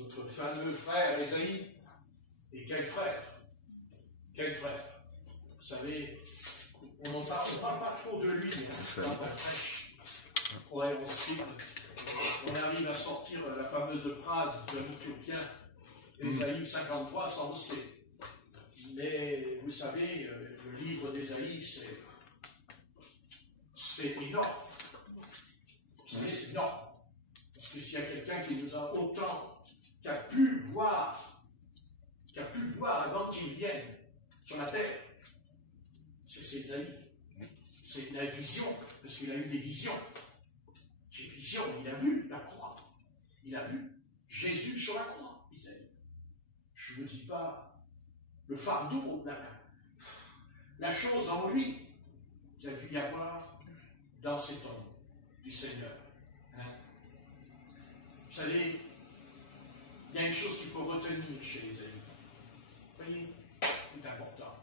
notre fameux frère Ésaïe. Et quel frère! Quel frère! Vous savez, on ne parle pas trop de lui dans la prêche. Ouais, on arrive à sortir la fameuse phrase de l'Éthiopien, Ésaïe 53, sans C. Mais vous savez, le livre d'Ésaïe, c'est énorme. Vous savez, c'est énorme. Parce que s'il y a quelqu'un qui nous a autant, qui a pu voir avant qu'il vienne sur la terre, c'est Ésaïe. C'est la vision, parce qu'il a eu des visions. Des visions, il a vu la croix. Il a vu Jésus sur la croix, Isaïe. Je ne dis pas le fardeau, la chose en lui qu'il a pu y avoir dans cet homme du Seigneur. Hein? Vous savez, il y a une chose qu'il faut retenir chez Isaïe. Vous voyez, c'est important.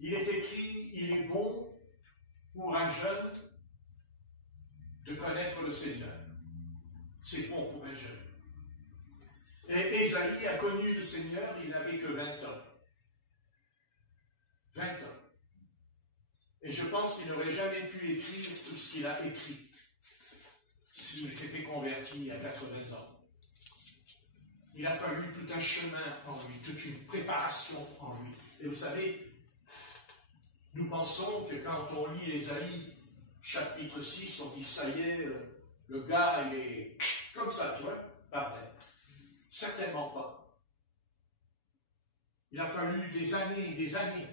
Il est écrit, il est bon pour un jeune de connaître le Seigneur. C'est bon pour un jeune. Et Ésaïe a connu le Seigneur, il n'avait que 20 ans. 20 ans. Et je pense qu'il n'aurait jamais pu écrire tout ce qu'il a écrit s'il s'était converti à 80 ans. Il a fallu tout un chemin en lui, toute une préparation en lui. Et vous savez, nous pensons que quand on lit Ésaïe, chapitre 6, on dit ça y est, le gars, il est comme ça, tu vois, pas vrai. Certainement pas. Il a fallu des années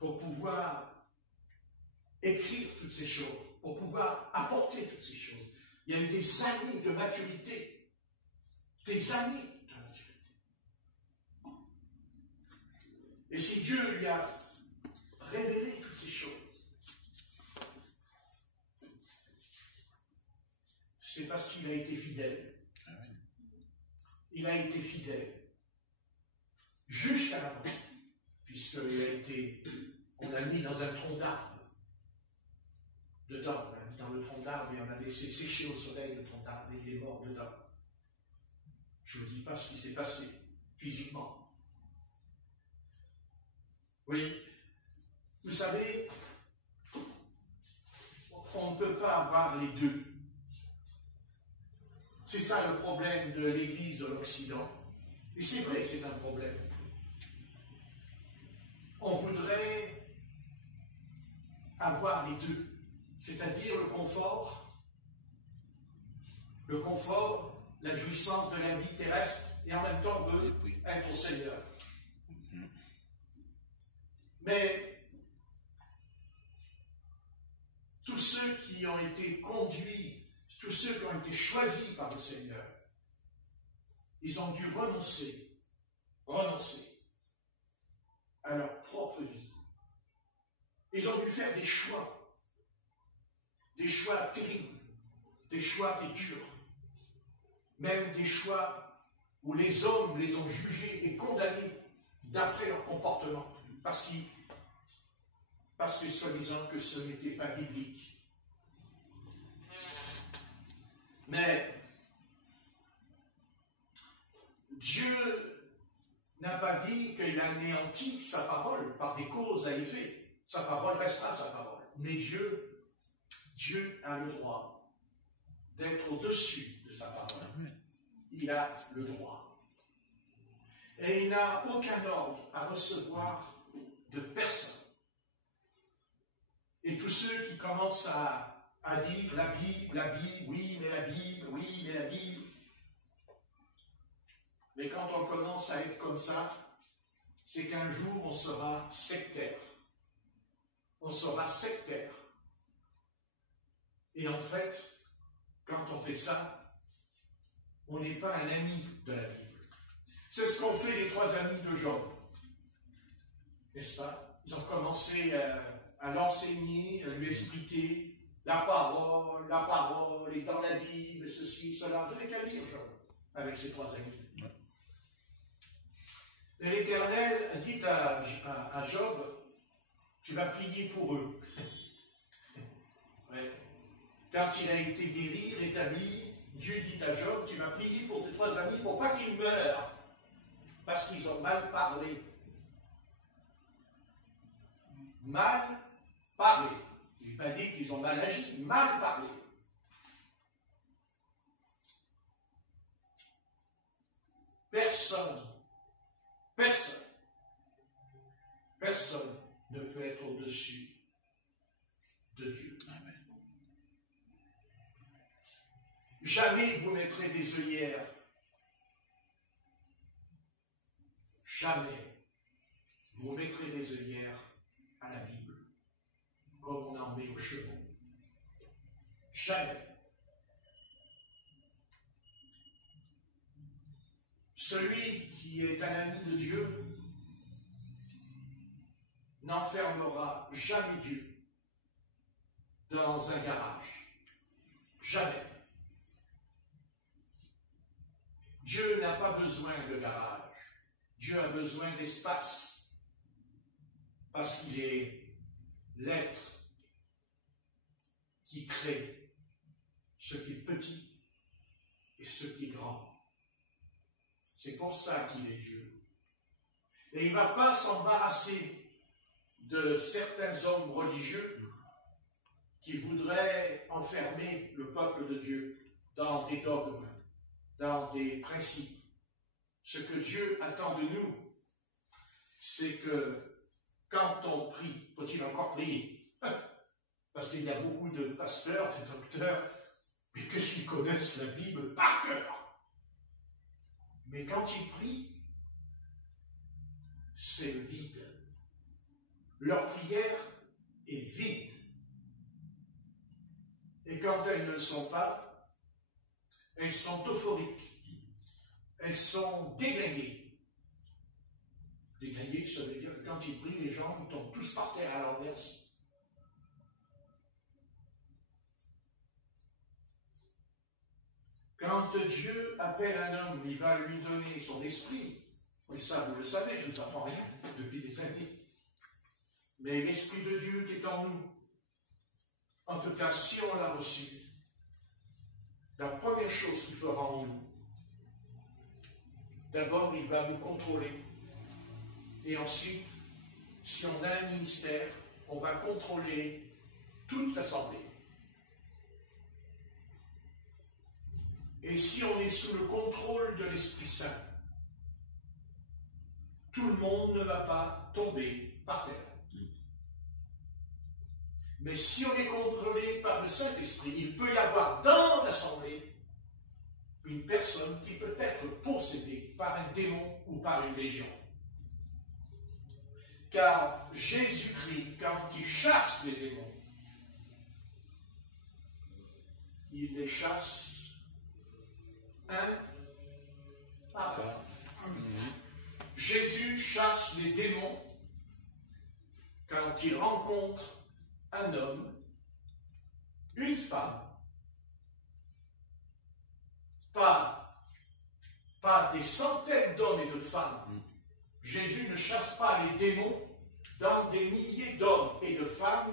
pour pouvoir écrire toutes ces choses, pour pouvoir apporter toutes ces choses. Il y a eu des années de maturité. Des années de maturité. Et si Dieu lui a révélé toutes ces choses, c'est parce qu'il a été fidèle. Il a été fidèle jusqu'à la mort, on l'a mis dans un tronc d'arbre. Dedans, on l'a mis dans le tronc d'arbre et on a laissé sécher au soleil le tronc d'arbre et il est mort dedans. Je ne vous dis pas ce qui s'est passé physiquement. Oui, vous savez, on ne peut pas avoir les deux. C'est ça le problème de l'Église de l'Occident. Et c'est vrai que c'est un problème. On voudrait avoir les deux, c'est-à-dire le confort, la jouissance de la vie terrestre, et en même temps veut être au Seigneur. Mais tous ceux qui ont été conduits, tous ceux qui ont été choisis par le Seigneur, ils ont dû renoncer à leur propre vie. Ils ont dû faire des choix terribles, des choix qui durent, même des choix où les hommes les ont jugés et condamnés d'après leur comportement, parce que soi-disant que ce n'était pas biblique. Mais Dieu n'a pas dit qu'il anéantit sa parole par des causes à effet. Sa parole restera sa parole. Mais Dieu a le droit d'être au-dessus de sa parole. Il a le droit. Et il n'a aucun ordre à recevoir de personne. Et tous ceux qui commencent à dire la Bible, oui, mais la Bible, oui, mais la Bible. Mais quand on commence à être comme ça, c'est qu'un jour on sera sectaire. On sera sectaire. Et en fait, quand on fait ça, on n'est pas un ami de la Bible. C'est ce qu'ont fait les 3 amis de Job. N'est-ce pas? Ils ont commencé à l'enseigner, à lui expliquer la parole est dans la Bible, ceci, cela. Vous n'avez qu'à lire Job avec ses 3 amis. Et l'Éternel dit à Job, tu vas prier pour eux. Ouais. quand il a été guéri, rétabli, Dieu dit à Job, tu vas prier pour tes 3 amis pour pas qu'ils meurent, parce qu'ils ont mal parlé. Mal parlé. Il n'a pas dit qu'ils ont mal agi, mal parlé. Personne ne peut être au-dessus de Dieu. Amen. Jamais vous mettrez des œillères. Jamais vous mettrez des œillères à la Bible, comme on en met aux chevaux. Jamais. Celui qui est un ami de Dieu n'enfermera jamais Dieu dans un garage. Jamais. Dieu n'a pas besoin de garage. Dieu a besoin d'espace parce qu'il est l'être qui crée ce qui est petit et ce qui est grand. C'est pour ça qu'il est Dieu. Et il ne va pas s'embarrasser de certains hommes religieux qui voudraient enfermer le peuple de Dieu dans des dogmes, dans des principes. Ce que Dieu attend de nous, c'est que quand on prie, faut-il encore prier? Parce qu'il y a beaucoup de pasteurs, de docteurs, mais qu'est-ce qu'ils connaissent la Bible par cœur? Mais quand ils prient, c'est vide. Leur prière est vide. Et quand elles ne le sont pas, elles sont euphoriques. Elles sont déglinguées. Déglinguées, ça veut dire que quand ils prient, les gens ils tombent tous par terre à l'envers. Quand Dieu appelle un homme, il va lui donner son esprit. Et ça, vous le savez, je ne vous apprends rien depuis des années. Mais l'Esprit de Dieu qui est en nous, en tout cas, si on l'a reçu, la première chose qu'il fera en nous, d'abord, il va nous contrôler. Et ensuite, si on a un ministère, on va contrôler toute l'assemblée. Et si on est sous le contrôle de l'Esprit Saint, tout le monde ne va pas tomber par terre. Mais si on est contrôlé par le Saint-Esprit, il peut y avoir dans l'assemblée une personne qui peut être possédée par un démon ou par une légion. Car Jésus-Christ, quand il chasse les démons, il les chasse un par un. Jésus chasse les démons quand il rencontre un homme, une femme, pas des centaines d'hommes et de femmes. Jésus ne chasse pas les démons dans des milliers d'hommes et de femmes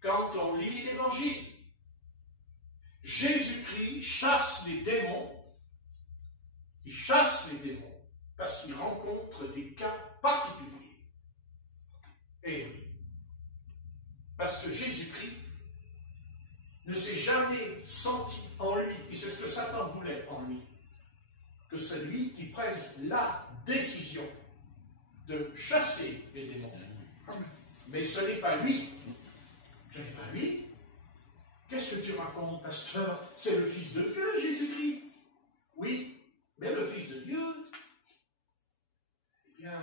quand on lit l'Évangile. Jésus-Christ chasse les démons, il chasse les démons parce qu'il rencontre des cas particuliers. Et oui, parce que Jésus-Christ ne s'est jamais senti en lui, et c'est ce que Satan voulait en lui, que c'est lui qui prenne la décision de chasser les démons. Mais ce n'est pas lui. Ce n'est pas lui. Qu'est-ce que tu racontes, pasteur? C'est le Fils de Dieu, Jésus-Christ. Oui, mais le Fils de Dieu, eh bien,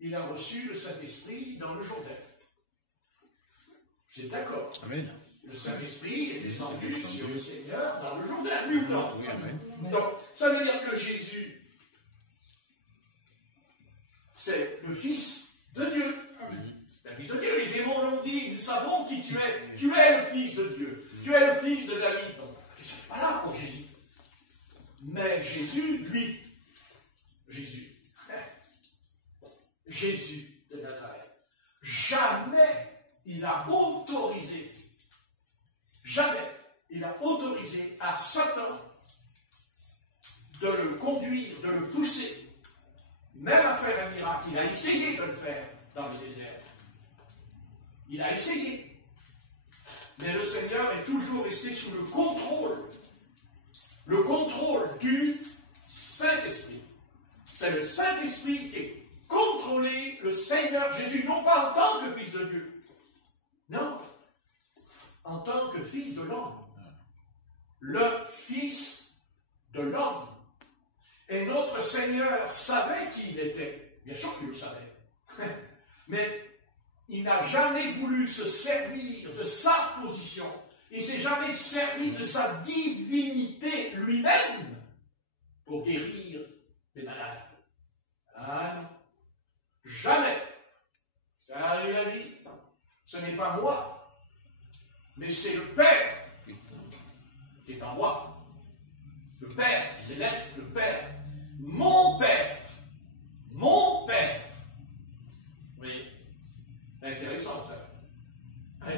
il a reçu le Saint-Esprit dans le Jourdain. C'est d'accord. Amen. Le Saint-Esprit est descendu sur le Seigneur dans le Jourdain. Oui ou non? Oui, amen. Donc, ça veut dire que Jésus, c'est le Fils de Dieu. Amen. Le Fils de Dieu, les démons l'ont dit, nous savons qui tu es. Tu es le Fils de Dieu. Tu es le Fils de David. Donc, tu ne serais pas là pour Jésus. Mais Jésus, lui, Jésus de Nazareth, jamais il a autorisé jamais il a autorisé à Satan de le conduire, de le pousser, même à faire un miracle. Il a essayé de le faire dans le désert. Il a essayé. Mais le Seigneur est toujours resté sous le contrôle du Saint-Esprit. C'est le Saint-Esprit qui contrôlait le Seigneur Jésus, non pas en tant que Fils de Dieu, non, en tant que Fils de l'homme. Le Fils de l'homme. Et notre Seigneur savait qui il était. Bien sûr qu'il le savait. Mais il n'a jamais voulu se servir de sa position. Il ne s'est jamais servi de sa divinité lui-même pour guérir les malades. Ah non. Jamais. Car il a dit, ce n'est pas moi, mais c'est le Père qui est en moi. Le Père céleste, le Père. Mon Père. Mon Père. Oui. Intéressant ça. Oui.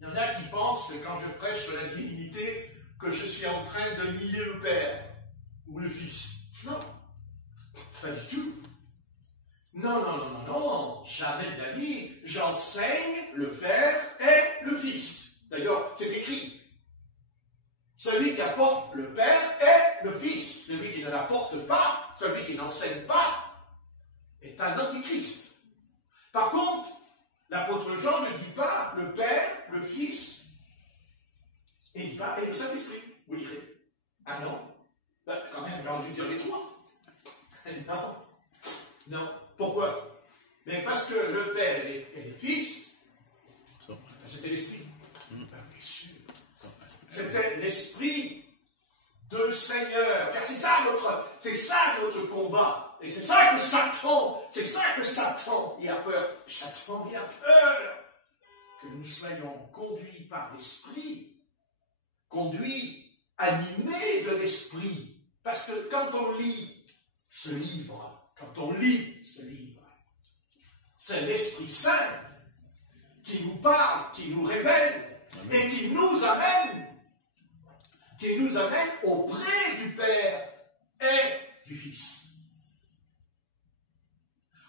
Il y en a qui pensent que quand je prêche sur la divinité, que je suis en train de nier le Père ou le Fils. Non. Pas du tout. Non, non, non, non, non. Jamais de la vie. J'enseigne le Père et le Fils. D'ailleurs, c'est écrit. Celui qui apporte le Père est le Fils. Celui qui ne l'apporte pas, celui qui n'enseigne pas, est un antichrist. Par contre, l'apôtre Jean ne dit pas le Père, le Fils, et il ne dit pas et le Saint-Esprit. Vous lirez. Ah non? Ben, quand même, il aurait dû dire les trois. Non. Non. Pourquoi? Mais parce que le Père et le Fils, c'était l'Esprit. Bien sûr. C'était l'Esprit de Seigneur. Car c'est ça notre combat. Et c'est ça que Satan, il a peur. Satan, il a peur que nous soyons conduits par l'Esprit, conduits, animés de l'Esprit. Parce que quand on lit ce livre, c'est l'Esprit Saint qui nous parle, qui nous révèle et qui nous amène auprès du Père et du Fils.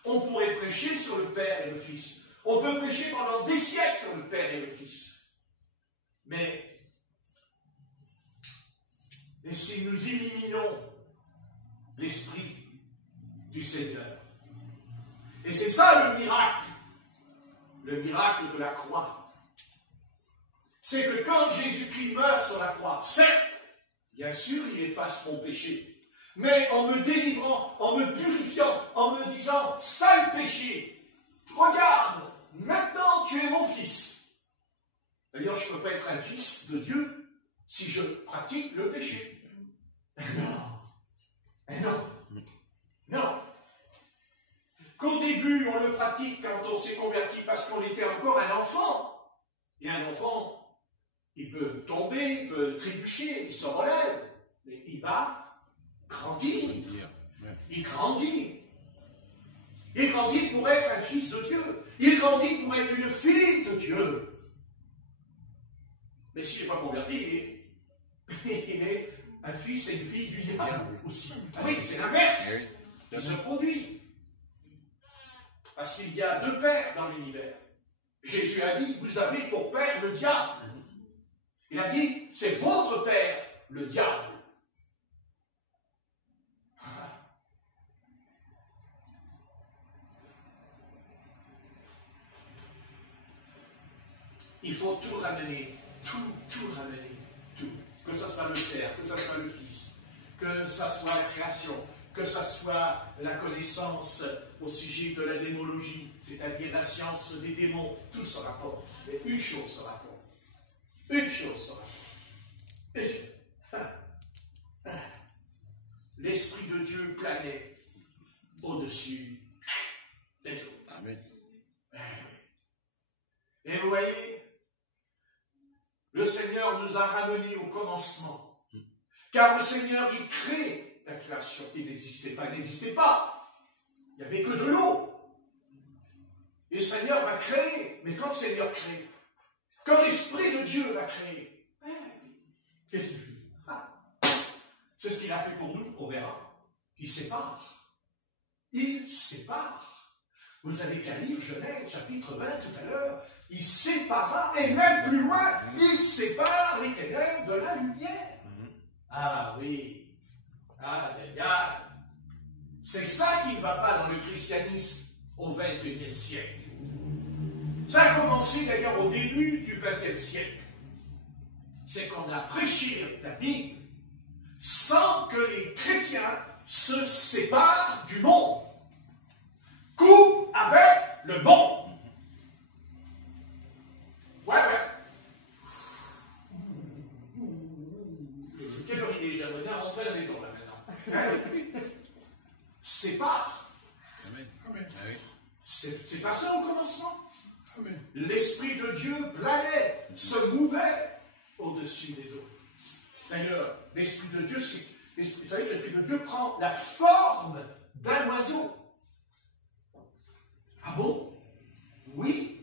On pourrait prêcher sur le Père et le Fils. On peut prêcher pendant des siècles sur le Père et le Fils. Mais si nous éliminons l'Esprit du Seigneur, et c'est ça le miracle de la croix, c'est que quand Jésus-Christ meurt sur la croix, certes, bien sûr, il efface mon péché, mais en me délivrant, en me purifiant, en me disant, sale péché, regarde, maintenant tu es mon fils. D'ailleurs, je ne peux pas être un fils de Dieu si je pratique le péché. Non. Qu'au début, on le pratique quand on s'est converti parce qu'on était encore un enfant. Et un enfant, il peut tomber, il peut trébucher, il se relève, mais il va grandir. Il grandit. Il grandit pour être un fils de Dieu. Il grandit pour être une fille de Dieu. Mais s'il n'est pas converti, il est un fils et une fille du diable aussi. Ah oui, c'est l'inverse qui se produit. Parce qu'il y a deux pères dans l'univers. Jésus a dit, vous avez pour père le diable. Il a dit, c'est votre père, le diable. Il faut tout ramener, tout ramener, tout. Que ce soit le Père, que ce soit le Fils, que ce soit la création, que ce soit la connaissance au sujet de la démologie, c'est-à-dire la science des démons, tout se rapporte. Mais une chose se rapporte. Une chose se rapporte. L'Esprit de Dieu planait au-dessus des autres. Amen. Et vous voyez, le Seigneur nous a ramenés au commencement. Car le Seigneur, il crée la création qui n'existait pas. Il n'existait pas. Il n'y avait que de l'eau. Et le Seigneur va créer. Mais quand le Seigneur crée, quand l'Esprit de Dieu l'a créé, qu'est-ce qu'il fait? C'est ce qu'il a fait pour nous, on verra. Il sépare. Il sépare. Vous n'avez qu'à lire Genèse, chapitre 20, tout à l'heure. Il sépara, et même plus loin, il sépare les ténèbres de la lumière. Ah oui. Ah, regarde. C'est ça qui ne va pas dans le christianisme au XXIe siècle. Ça a commencé d'ailleurs au début du XXe siècle. C'est qu'on a prêché la Bible sans que les chrétiens se séparent du monde. Coupe avec le monde. Ouais. Quelle heure il est? J'aimerais bien rentrer à la maison là maintenant. Sépare. Amen. C'est pas ça au commencement. Amen. L'Esprit de Dieu planait, se mouvait au-dessus des eaux. D'ailleurs, l'Esprit de Dieu, vous savez que l'Esprit de Dieu prend la forme d'un oiseau. Ah bon? Oui.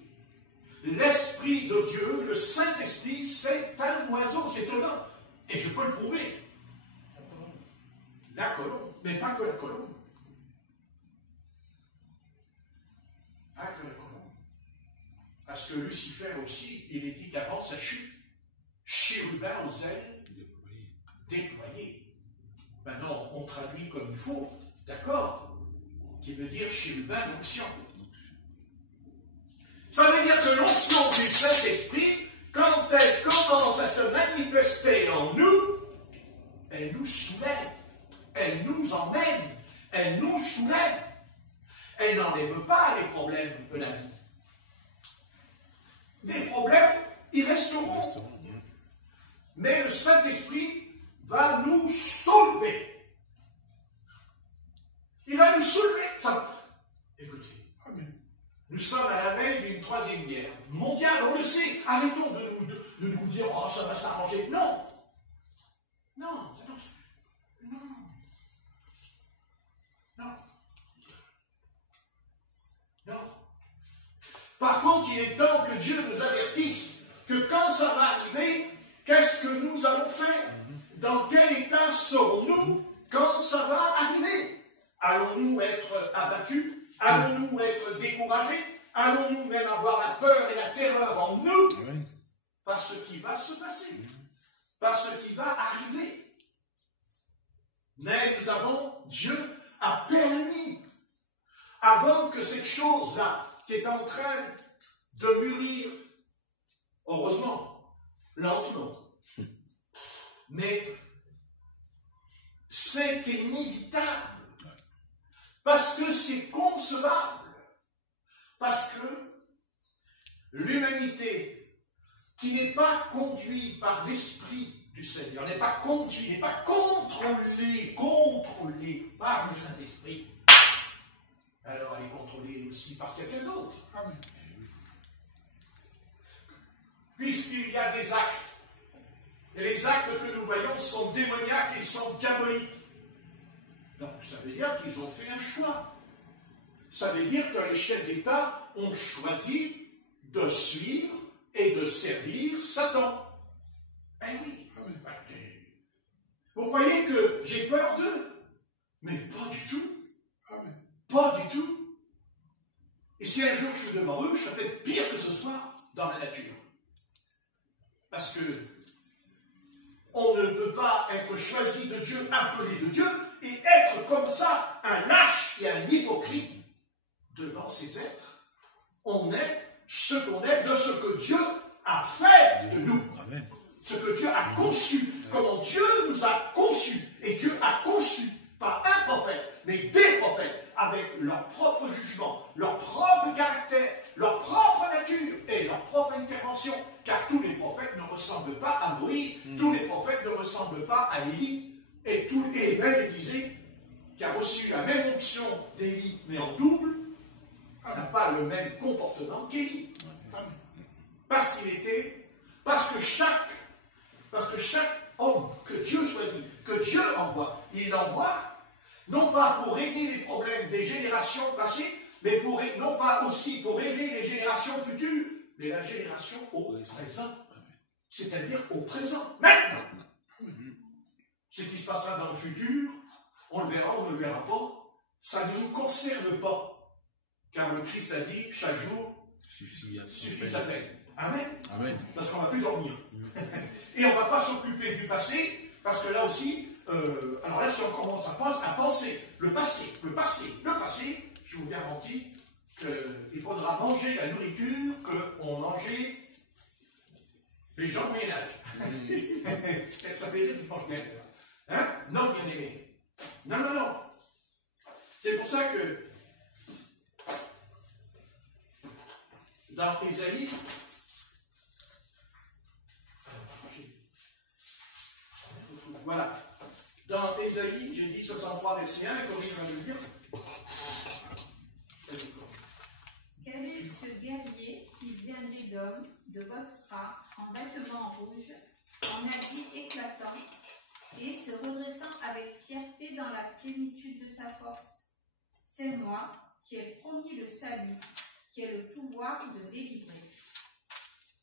L'Esprit de Dieu, le Saint-Esprit, c'est un oiseau, c'est étonnant. Et je peux le prouver. La colombe, mais pas que la colombe. Pas que la colombe. Parce que Lucifer aussi, il est dit qu'avant sa chute, chérubin aux ailes déployées. Maintenant, on traduit comme il faut, d'accord? Qui veut dire chérubin d'onction. Ça veut dire que l'onction du Saint-Esprit, quand elle commence à se manifester en nous, elle nous soulève, elle nous emmène, elle nous soulève. Elle n'enlève pas les problèmes de la vie. Les problèmes, ils resteront. Mais le Saint-Esprit va nous soulever. Il va nous soulever. Écoutez, nous sommes à la veille d'une troisième guerre mondiale, on le sait. Arrêtons de nous dire, oh, ça va s'arranger. Non. Non. Par contre, il est temps que Dieu nous avertisse que quand ça va arriver, qu'est-ce que nous allons faire? Dans quel état serons-nous quand ça va arriver? Allons-nous être abattus? Allons-nous être découragés? Allons-nous même avoir la peur et la terreur en nous? Par ce qui va se passer, par ce qui va arriver. Mais Dieu a permis, avant que cette chose-là, qui est en train de mûrir, heureusement, lentement, mais c'est inévitable, parce que c'est concevable, parce que l'humanité qui n'est pas conduite par l'Esprit du Seigneur, n'est pas conduite, n'est pas contrôlée par le Saint-Esprit, alors elle est contrôlée aussi par quelqu'un d'autre. Amen. Puisqu'il y a des actes, et les actes que nous voyons sont démoniaques, ils sont diaboliques. Donc ça veut dire qu'ils ont fait un choix. Ça veut dire que les chefs d'État ont choisi de suivre et de servir Satan. Eh oui. Amen. Vous croyez que j'ai peur d'eux? Mais pas du tout. Amen. Pas du tout. Et si un jour je suis devant eux, je serai peut-être pire que ce soit dans la nature. Parce que on ne peut pas être choisi de Dieu, appelé de Dieu, et être comme ça, un lâche et un hypocrite devant ces êtres. On est ce qu'on est de ce que Dieu a fait de nous. Amen. Ce que Dieu a conçu, comment Dieu nous a conçus. Et Dieu a conçu, pas un prophète, mais des prophètes, avec leur propre jugement, leur propre caractère, leur propre nature et leur propre intervention. Car tous les prophètes ne ressemblent pas à Moïse, tous les prophètes ne ressemblent pas à Élie, et même Élisée, qui a reçu la même onction d'Élie, mais en double, n'a pas le même comportement qu'Élie. Parce que chaque homme que Dieu choisit, que Dieu envoie, il l'envoie non pas pour régler les problèmes des générations passées, mais non pas aussi pour régler les générations futures, mais la génération au présent. C'est-à-dire au présent, maintenant. Ce qui se passera dans le futur, on le verra, on ne le verra pas, ça ne nous concerne pas. Car le Christ a dit, chaque jour suffit sa peine. Amen. Amen. Parce qu'on ne va plus dormir. Et on ne va pas s'occuper du passé, parce que là aussi, alors là, si on commence à penser le passé, je vous garantis qu'il faudra manger la nourriture qu'ont mangé les gens de Moyen Âge. Ça fait dire qu'ils mangent bien. Hein? Non, bien aimé. Non, non, non. C'est pour ça que dans Ésaïe, voilà, dans Ésaïe, j'ai dit 63, verset 1, comme il va le dire. Quel est ce guerrier qui vient d'Édom, de Botsra, en vêtements rouges, en habits éclatants, et se redressant avec fierté dans la plénitude de sa force? C'est moi qui ai promis le salut, qui ai le pouvoir de délivrer.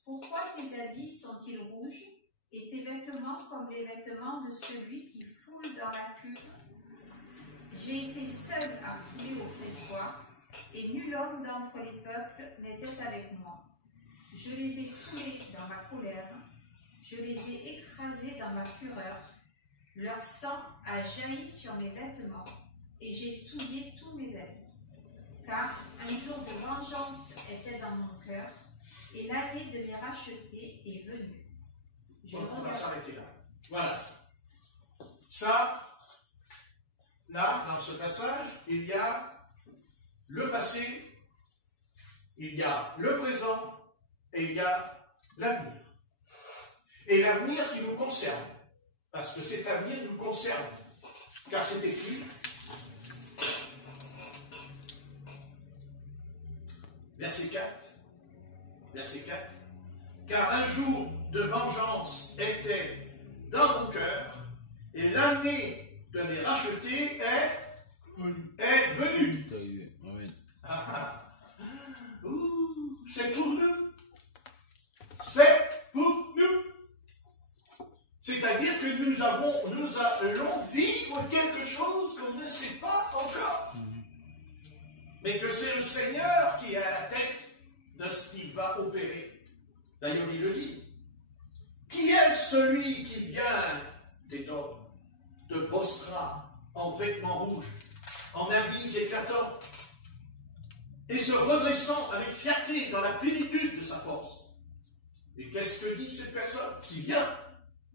Pourquoi tes habits sont-ils rouges, et tes vêtements comme les vêtements de celui qui foule dans la cuve? J'ai été seul à fouler au pressoir, et nul homme d'entre les peuples n'était avec moi. Je les ai foulés dans ma colère, je les ai écrasés dans ma fureur. Leur sang a jailli sur mes vêtements, et j'ai souillé tous mes habits. Car un jour de vengeance était dans mon cœur, et l'année de les racheter est venue. On va s'arrêter là. Voilà. Ça, là, dans ce passage, il y a le passé, il y a le présent, et il y a l'avenir. Et l'avenir qui nous concerne, parce que cet avenir nous concerne, car c'est écrit, verset 4, car un jour de vengeance était dans mon cœur, et l'année de les racheter est venue. C'est pour nous. C'est pour nous. C'est-à-dire que nous allons vivre quelque chose qu'on ne sait pas encore. Mais que c'est le Seigneur qui est à la tête de ce qu'il va opérer. D'ailleurs, il le dit. Qui est celui qui vient d'Édom, de Bosra, en vêtements rouges, en habits éclatants, et se redressant avec fierté dans la plénitude de sa force? Et qu'est-ce que dit cette personne qui vient?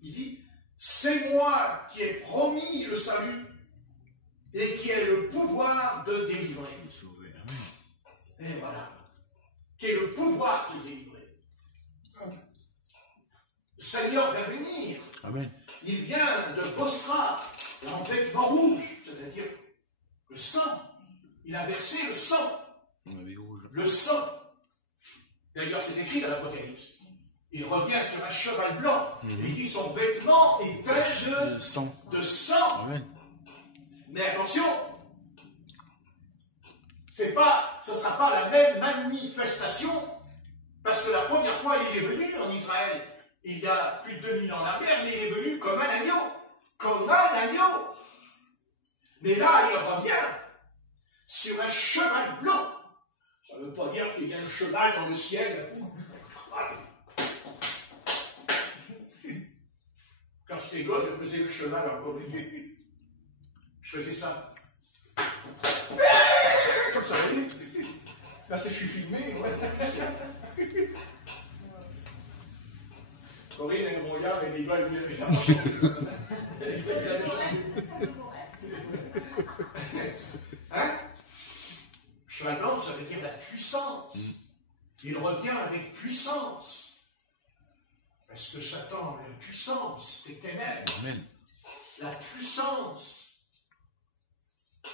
Il dit, c'est moi qui ai promis le salut et qui ai le pouvoir de délivrer. Et voilà. Qui ai le pouvoir de délivrer. Le Seigneur va venir. Amen. Il vient de Bosra, en vêtements rouges, c'est-à-dire le sang. Il a versé le sang. Le sang. D'ailleurs, c'est écrit dans l'Apocalypse. Il revient sur un cheval blanc et il dit son vêtement était de sang. Amen. Mais attention, ce ne sera pas la même manifestation, parce que la première fois il est venu en Israël, il y a plus de 2000 ans en arrière, mais il est venu comme un agneau. Comme un agneau. Mais là, il revient sur un cheval blanc. Ça ne veut pas dire qu'il y a un cheval dans le ciel. Quand j'étais gosse, je faisais le cheval en Corée. Je faisais ça. Comme ça, vous voyez. Là, je suis filmé. Ouais. Corinne et mon gars, mais il va lui Hein? Cheval blanc, ça veut dire la puissance. Il revient avec puissance. Parce que Satan, la puissance des ténèbres. Amen. La puissance.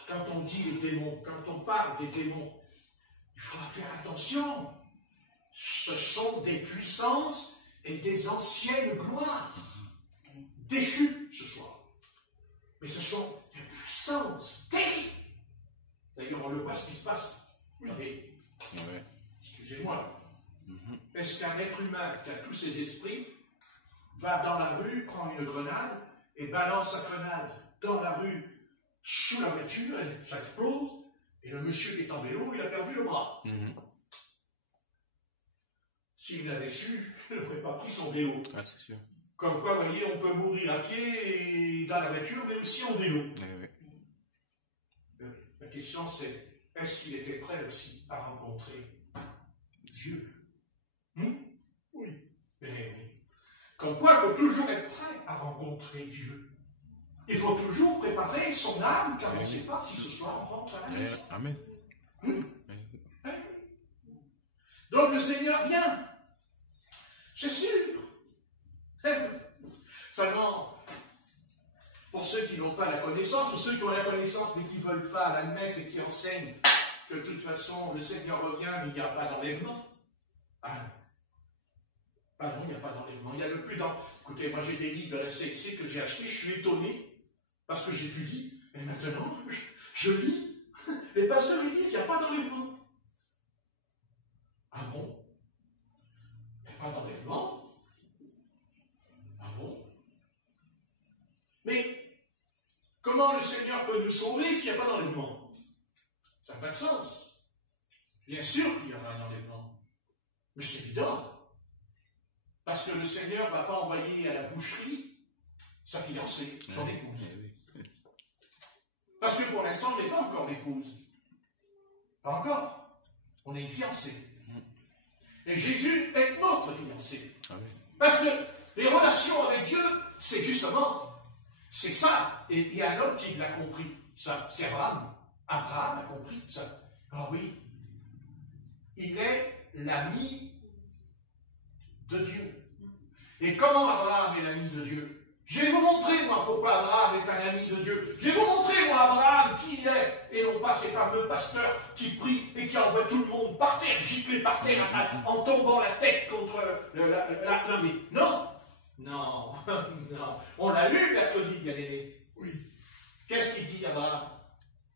Quand on dit les démons, quand on parle des démons, il faut faire attention. Ce sont des puissances et des anciennes gloires. Déchues ce soir. Mais ce sont des puissances terribles. D'ailleurs, on le voit ce qui se passe. Vous savez, excusez-moi, Est-ce qu'un être humain qui a tous ses esprits va dans la rue, prend une grenade et balance sa grenade dans la rue, sous la voiture, ça explose, et le monsieur qui est en vélo, il a perdu le bras. S'il l'avait su, il n'aurait pas pris son vélo. Ah, c'est sûr. Comme quoi, vous voyez, on peut mourir à pied et dans la voiture, mais aussi en vélo. La question c'est, est-ce qu'il était prêt aussi à rencontrer Dieu? Oui. Mais comme quoi, il faut toujours être prêt à rencontrer Dieu. Il faut toujours préparer son âme, car on ne sait pas si ce soir on rentre à la maison. Amen. Donc le Seigneur vient. C'est sûr. Seulement, pour ceux qui n'ont pas la connaissance, pour ceux qui ont la connaissance mais qui ne veulent pas l'admettre et qui enseignent que de toute façon le Seigneur revient, mais il n'y a pas d'enlèvement. Ah non. Ah non, il n'y a pas d'enlèvement. Il y a le plus d'enlèvement. Écoutez, moi j'ai des livres de la CXC que j'ai achetés, je suis étonné parce que j'étudie, et maintenant je lis. Les pasteurs ils disent il n'y a pas d'enlèvement. Ah bon? Il n'y a pas d'enlèvement? Ah bon? Mais comment le Seigneur peut nous sauver s'il n'y a pas d'enlèvement? Ça n'a pas de sens. Bien sûr qu'il y aura un enlèvement. Mais c'est évident. Parce que le Seigneur ne va pas envoyer à la boucherie sa fiancée, son épouse. Parce que pour l'instant, on n'est pas encore l'épouse. Pas encore. On est une fiancée. Et Jésus est notre fiancé. Parce que les relations avec Dieu, c'est justement, c'est ça. Et il y a un homme qui l'a compris. Ça, c'est Abraham. Abraham a compris ça. Ah oui. Il est l'ami de Dieu. Et comment Abraham est l'ami de Dieu? Je vais vous montrer, moi, pourquoi Abraham est un ami de Dieu. Je vais vous montrer, moi, Abraham, qui il est, et non pas ces fameux pasteurs qui prient et qui envoient tout le monde par terre, gicler par terre, en tombant la tête contre l'armée. Non, non, non. On l'a lu mercredi, bien-aimé. Oui. Qu'est-ce qu'il dit, Abraham?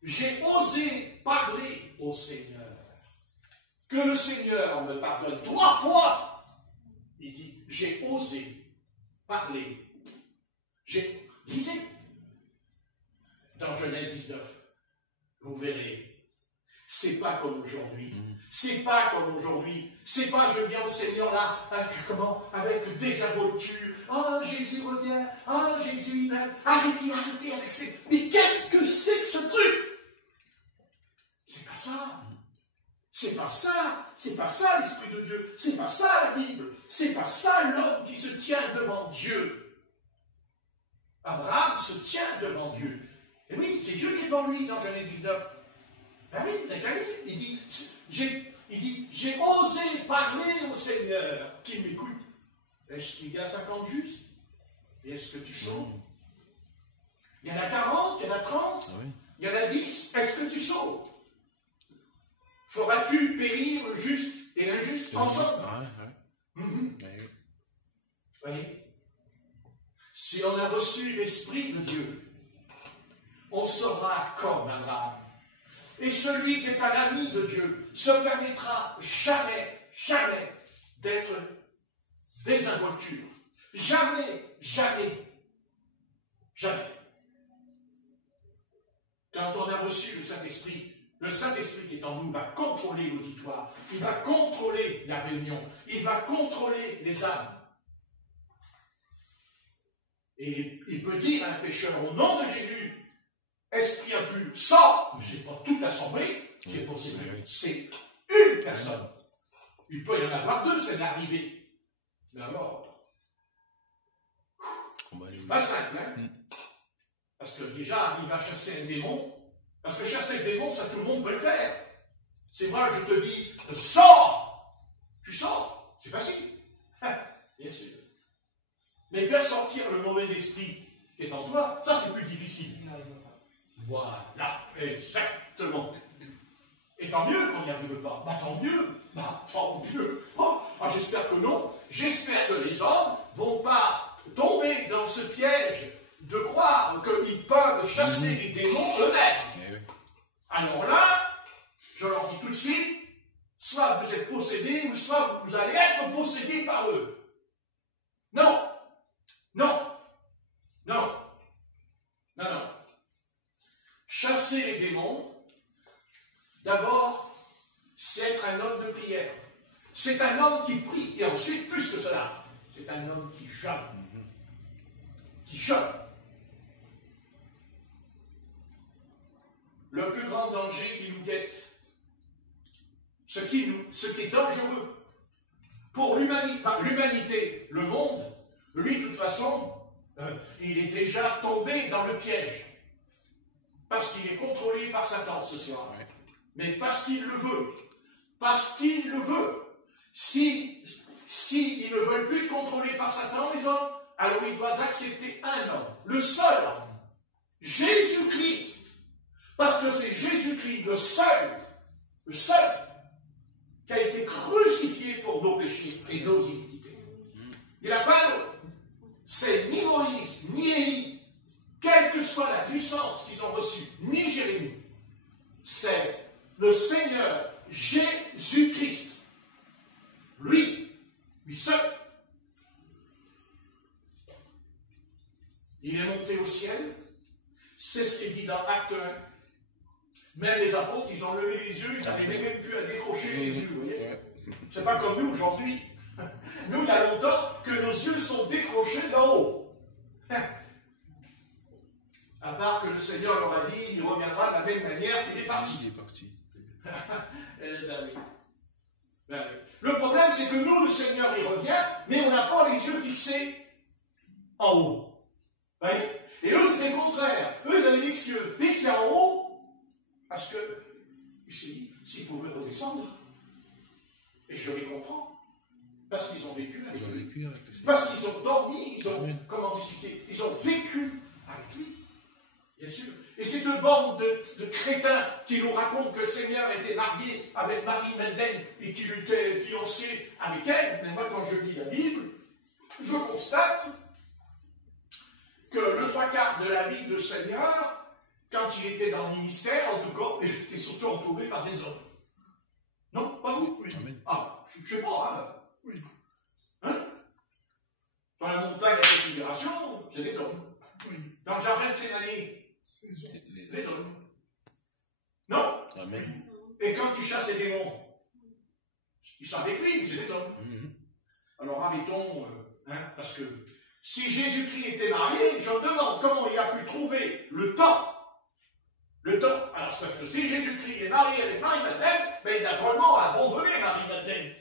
J'ai osé parler au Seigneur. Que le Seigneur me pardonne 3 fois. Il dit, j'ai osé parler. Lisez dans Genèse 19, vous verrez, c'est pas comme aujourd'hui. C'est pas comme aujourd'hui. C'est pas je viens au Seigneur là, avec désinvolture. Ah, Jésus revient. Ah, Jésus il m'aime. Arrêtez avec ces. Mais qu'est-ce que c'est que ce truc? C'est pas ça. C'est pas ça. C'est pas ça l'Esprit de Dieu. C'est pas ça la Bible. C'est pas ça l'homme qui se tient devant Dieu. Abraham se tient devant Dieu. Et oui, c'est Dieu qui est devant lui dans Genèse 19. Ben oui, c'est qu'à lire. Il dit, j'ai osé parler au Seigneur qui m'écoute. Est-ce qu'il y a 50 justes? Et est-ce que tu sauves? Il y en a 40, il y en a 30, il y en a 10. Est-ce que tu sauves? Feras-tu périr le juste et l'injuste ensemble? Voyez? Si on a reçu l'Esprit de Dieu, on sera comme Abraham. Et celui qui est un ami de Dieu se permettra jamais, jamais d'être désinvolture. Jamais, jamais, jamais. Quand on a reçu le Saint-Esprit qui est en nous va contrôler l'auditoire, il va contrôler la réunion, il va contrôler les âmes. Et il peut dire à un pécheur, au nom de Jésus, esprit impur, sors. Mais ce n'est pas toute l'assemblée qui est possédée, c'est une personne. Il peut y en avoir 2, c'est l'arrivée. Mais alors, pas simple, hein? Parce que déjà, il va chasser un démon. Parce que chasser le démon, ça tout le monde peut le faire. C'est moi, je te dis, sors. Tu sors, c'est facile. Bien sûr. Mais faire sortir le mauvais esprit qui est en toi, ça c'est plus difficile. Voilà, exactement. Et tant mieux qu'on n'y arrive pas. Bah tant mieux. Bah tant mieux. Oh, j'espère que non. J'espère que les hommes ne vont pas tomber dans ce piège de croire qu'ils peuvent chasser les démons eux-mêmes. Alors là, je leur dis tout de suite, soit vous êtes possédés, ou soit vous allez être possédés par eux. Non. Non. Non. Non, non. Chasser les démons, d'abord, c'est être un homme de prière. C'est un homme qui prie. Et ensuite, plus que cela, c'est un homme qui jeûne. Qui jeûne. Le plus grand danger qui nous guette, ce qui est dangereux pour l'humanité, le monde, lui, de toute façon, il est déjà tombé dans le piège. Parce qu'il est contrôlé par Satan ce soir. Mais parce qu'il le veut. Parce qu'il le veut. Si ils ne veulent plus être contrôlés par Satan, les hommes, alors ils doivent accepter un homme, le seul homme, Jésus-Christ. Parce que c'est Jésus-Christ, le seul, qui a été crucifié pour nos péchés et nos iniquités. Il n'y a pas d'autre. C'est ni Moïse, ni Élie, quelle que soit la puissance qu'ils ont reçue, ni Jérémie. C'est le Seigneur Jésus-Christ. Lui seul. Il est monté au ciel. C'est ce qui est dit dans Acte 1. Même les apôtres, ils ont levé les yeux, ils n'avaient même plus à décrocher les yeux, vous voyez. C'est pas comme nous aujourd'hui. Nous, il y a longtemps que nos yeux sont décrochés d'en haut. À part que le Seigneur leur a dit, il reviendra de la même manière qu'il est parti. Il est parti. Ben oui. Le problème, c'est que nous, le Seigneur, il revient, mais on n'a pas les yeux fixés en haut. Vous voyez? Et eux, c'était le contraire. Eux, ils avaient les yeux fixés en haut, parce que, il s'est dit, s'ils pouvaient redescendre, et je les comprends, parce qu'ils ont vécu avec lui. Parce qu'ils ont dormi, ils ont, comment discuter, ils ont vécu avec lui, bien sûr. Et c'est une bande de crétins qui nous racontent que le Seigneur était marié avec Marie-Madeleine et qu'il était fiancé avec elle. Mais moi, quand je lis la Bible, je constate que le trois quarts de la vie de Seigneur, quand il était dans le ministère, en tout cas, il était surtout entouré par des hommes. Non, pas vous? Oui. Ah, je ne sais pas, hein? Oui. Hein? Dans la montagne de la Configuration, c'est des hommes. Oui. Dans le jardin de Sénanie, les hommes. Non? Amen. Et quand il chasse les démons, ils sont avec lui, c'est des hommes. Alors arrêtons, parce que si Jésus-Christ était marié, je me demande comment il a pu trouver le temps. Le temps. Alors parce que si Jésus-Christ est marié avec Marie-Madeleine, ben, il a probablement abandonné Marie-Madeleine.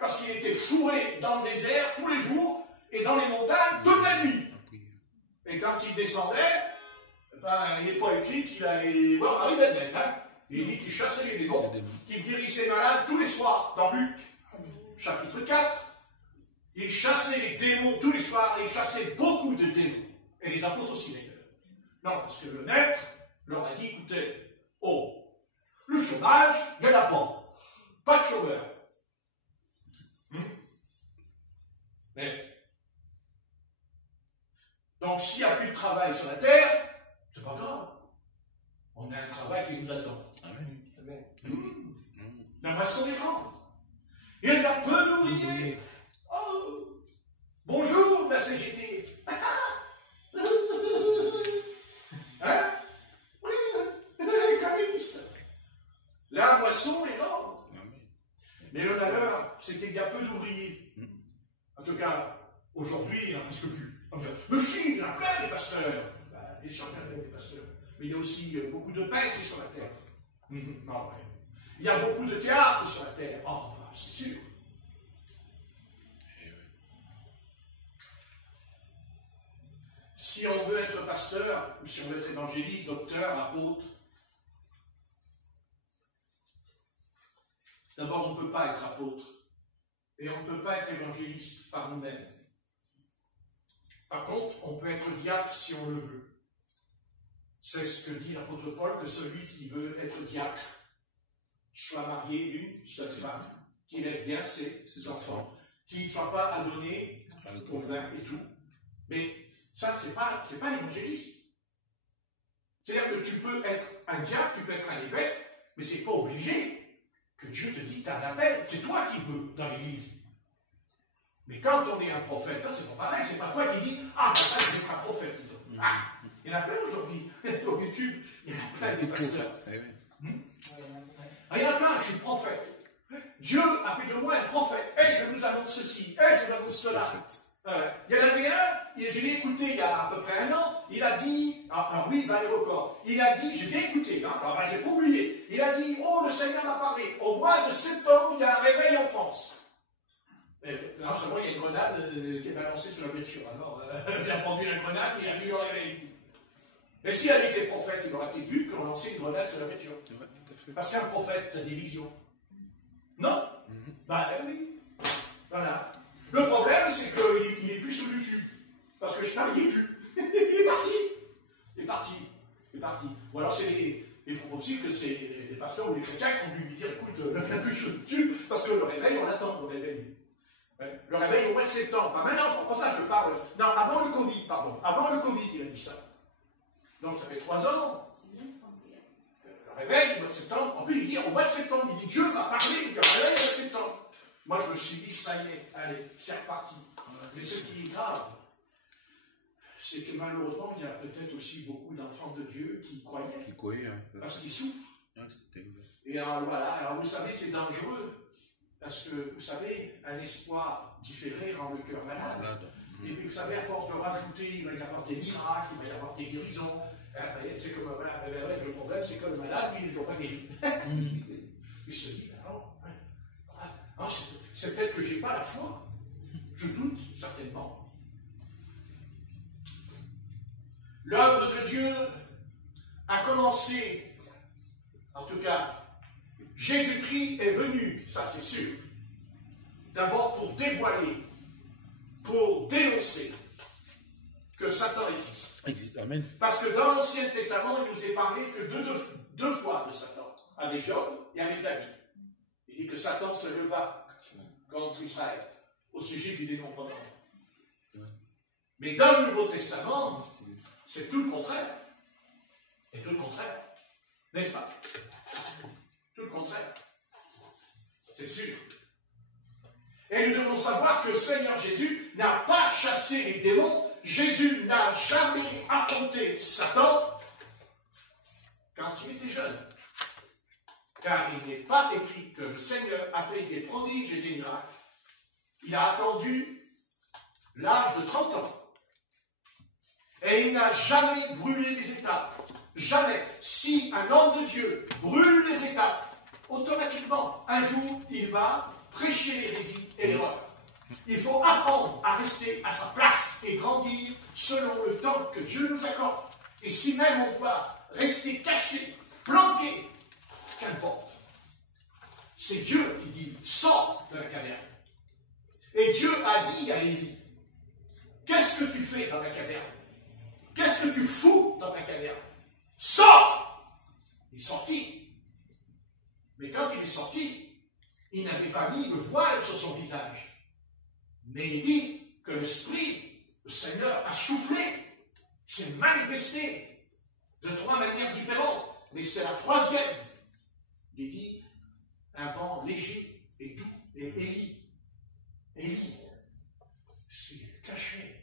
Parce qu'il était fourré dans le désert tous les jours et dans les montagnes toute la nuit. Et quand il descendait, ben, il n'est pas écrit qu'il allait voir Marie-Madeleine. Il dit qu'il chassait les démons, qu'il guérissait les malades tous les soirs, dans Luc, chapitre 4. Il chassait les démons tous les soirs, et il chassait beaucoup de démons. Et les apôtres aussi, d'ailleurs. Non, parce que le maître leur a dit, écoutez, le chômage, il n'y en a pas. Pas de chômeur. Mais, donc, s'il n'y a plus de travail sur la terre, c'est pas grave. On a un travail qui nous attend. Amen. Amen. La maçon est grande. Il y a peu d'ouvriers. Oh, bonjour, la CGT. Hein? Oui, les communistes. La moisson est grande. Mais le malheur, c'est qu'il y a peu d'ouvriers. En tout cas, aujourd'hui, il n'y en a presque plus. Mais si, il y en a plein des pasteurs. Bien sûr, il y en a plein des pasteurs. Mais il y a aussi beaucoup de peintres sur la terre. Non, ouais. Il y a beaucoup de théâtres sur la terre. Oh, c'est sûr. Si on veut être pasteur, ou si on veut être évangéliste, docteur, apôtre, d'abord, on ne peut pas être apôtre. Et on ne peut pas être évangéliste par nous-mêmes. Par contre, on peut être diacre si on le veut. C'est ce que dit l'apôtre Paul, que celui qui veut être diacre soit marié d'une seule femme, qu'il aime bien ses enfants, qu'il ne soit pas adonné au vin et tout. Mais ça, c'est pas l'évangélisme. C'est-à-dire que tu peux être un diacre, tu peux être un évêque, mais c'est pas obligé que Dieu te dit, tu as un appel, c'est toi qui veux dans l'église. Mais quand on est un prophète, c'est pas pareil, c'est pas toi qui dis, ah, ça, je vais être un prophète. Ah, il y en a plein aujourd'hui, sur YouTube, il y en a plein des pasteurs. Il y en a plein, je suis prophète. Dieu a fait de moi un prophète. Et je nous annonce ceci, et je nous annonce cela. Il y en avait un, je l'ai écouté il y a à peu près un an, il a dit, alors oui, il va aller au corps, il a dit, je l'ai écouté, alors j'ai pas oublié, il a dit, oh, le Seigneur m'a parlé, au mois de septembre, il y a un réveil en France. Non seulement il y a une grenade qui est balancée sur la voiture, alors il a pendu la grenade et il a vu le réveil. Mais si elle était prophète, il aurait été vu qu'on lançait une grenade sur la voiture. Parce qu'un prophète, c'est des visions. Non? Bah oui. Voilà. Le problème, c'est qu'il n'est plus sur YouTube. Parce que non, il n'est plus. Il est parti. Il est parti. Il est parti. Ou alors c'est il faut aussi que c'est les pasteurs ou les chrétiens qui ont dû lui dire, écoute, ne viens plus sur YouTube, parce que le réveil, on l'attend, le réveil. Le réveil au mois de septembre. Pas maintenant, je pense ça, je parle. Non, avant le Covid, pardon. Avant le Covid, il a dit ça. Donc ça fait 3 ans. Le réveil au mois de septembre. En plus, il dit au mois de septembre, il dit Dieu m'a parlé du réveil au mois de septembre. Moi, je me suis dit, ça y est, allez, c'est reparti. Mais ce qui est grave, c'est que malheureusement, il y a peut-être aussi beaucoup d'enfants de Dieu qui croyaient. Qui croyaient, hein. Parce qu'ils souffrent. Et voilà, alors vous savez, c'est dangereux. Parce que, vous savez, un espoir différé rend le cœur malade. Et puis, vous savez, à force de rajouter, il va y avoir des miracles, il va y avoir des guérisons. C'est comme, voilà, le problème, c'est que le malade, lui, il ne joue pas guéri. Il se dit, non, c'est peut-être que je n'ai pas la foi. Je doute, certainement. L'œuvre de Dieu a commencé, en tout cas, Jésus-Christ est venu, ça c'est sûr, d'abord pour dévoiler, pour dénoncer que Satan existe. Amen. Parce que dans l'Ancien Testament, il nous est parlé que deux fois de Satan, avec Job et avec David. Il dit que Satan se leva contre Israël, au sujet du dénombrement. Mais dans le Nouveau Testament, c'est tout le contraire. Et tout le contraire. N'est-ce pas? Tout le contraire. C'est sûr. Et nous devons savoir que le Seigneur Jésus n'a pas chassé les démons. Jésus n'a jamais affronté Satan quand il était jeune. Car il n'est pas écrit que le Seigneur a fait des prodiges et des miracles. Il a attendu l'âge de 30 ans. Et il n'a jamais brûlé les étapes. Jamais. Si un homme de Dieu brûle les étapes, automatiquement, un jour, il va prêcher l'hérésie et l'erreur. Il faut apprendre à rester à sa place et grandir selon le temps que Dieu nous accorde. Et si même on doit rester caché, planqué, qu'importe. C'est Dieu qui dit, sors de la caverne. Et Dieu a dit à Élie, qu'est-ce que tu fais dans la caverne? Qu'est-ce que tu fous dans ta caverne? Sors! Il est sorti. Mais quand il est sorti, il n'avait pas mis le voile sur son visage. Mais il dit que l'Esprit, le Seigneur, a soufflé, s'est manifesté de 3 manières différentes. Mais c'est la 3e. Il dit un vent léger et doux. Et Élie, c'est caché.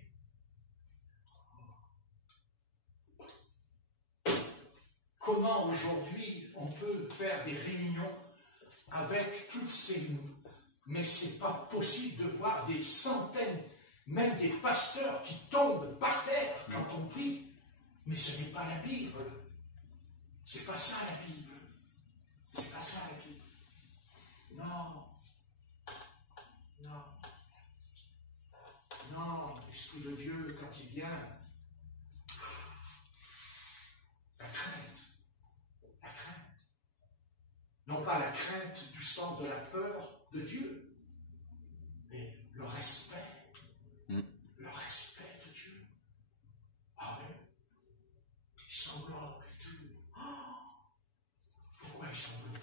Comment aujourd'hui on peut faire des réunions avec toutes ces... Mais c'est pas possible de voir des centaines, même des pasteurs qui tombent par terre quand on prie. Mais ce n'est pas la Bible. C'est pas ça la Bible. C'est pas ça la Bible. Non. Non. Non. L'Esprit de Dieu, quand il vient, la crainte. La crainte. Non pas la crainte du sens de la peur de Dieu, mais le respect. Le respect de Dieu. Ah oui. Il s'englobe et tout. Oh, pourquoi il s'englobait?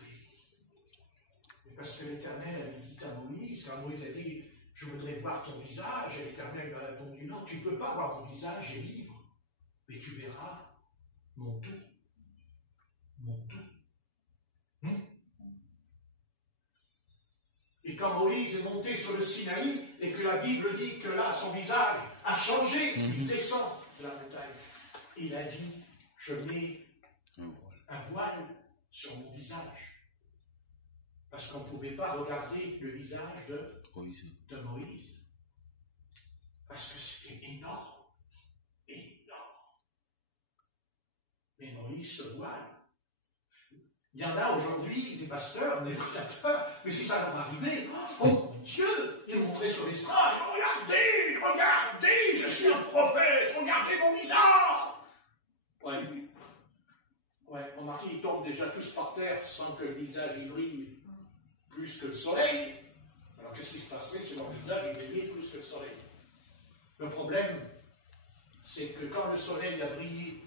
Parce que l'Éternel avait dit à Moïse, quand Moïse a dit, je voudrais voir ton visage, et l'Éternel lui a répondu, non, tu ne peux pas voir mon visage, j'ai libre, mais tu verras mon tout. Mon tout. Et quand Moïse est monté sur le Sinaï, et que la Bible dit que là, son visage a changé, il descend de la montagne. Et il a dit, je mets un voile sur mon visage. Parce qu'on ne pouvait pas regarder le visage de Moïse. Parce que c'était énorme. Énorme. Mais Moïse se voile. Il y en a aujourd'hui, des pasteurs, des prédicateurs, mais si ça leur arrivait, oh mon Dieu, ils montraient sur l'estrade, regardez, regardez, je suis un prophète, regardez mon visage. Ouais, remarquez, ils tombent déjà tous par terre sans que le visage y brille plus que le soleil. Alors qu'est-ce qui se passerait si leur visage y brillait plus que le soleil? Le problème, c'est que quand le soleil a brillé,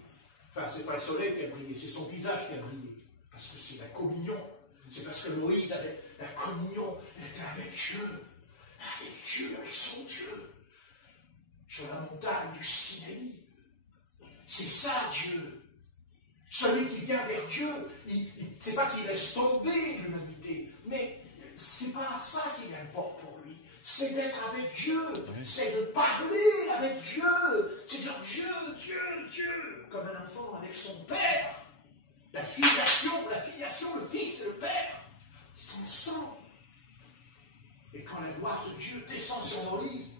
enfin, c'est pas le soleil qui a brillé, c'est son visage qui a brillé. Parce que c'est la communion. C'est parce que Moïse avait la communion. Elle était avec Dieu. Avec son Dieu. Sur la montagne du Sinaï. C'est ça, Dieu. Celui qui vient vers Dieu, c'est pas qu'il laisse tomber l'humanité, mais c'est pas ça qui importe pour lui. C'est d'être avec Dieu. C'est de parler avec Dieu. C'est de dire Dieu, Dieu, Dieu. Comme un enfant avec son père. La filiation, le Fils et le Père, ils sont ensemble. Et quand la gloire de Dieu descend sur Moïse,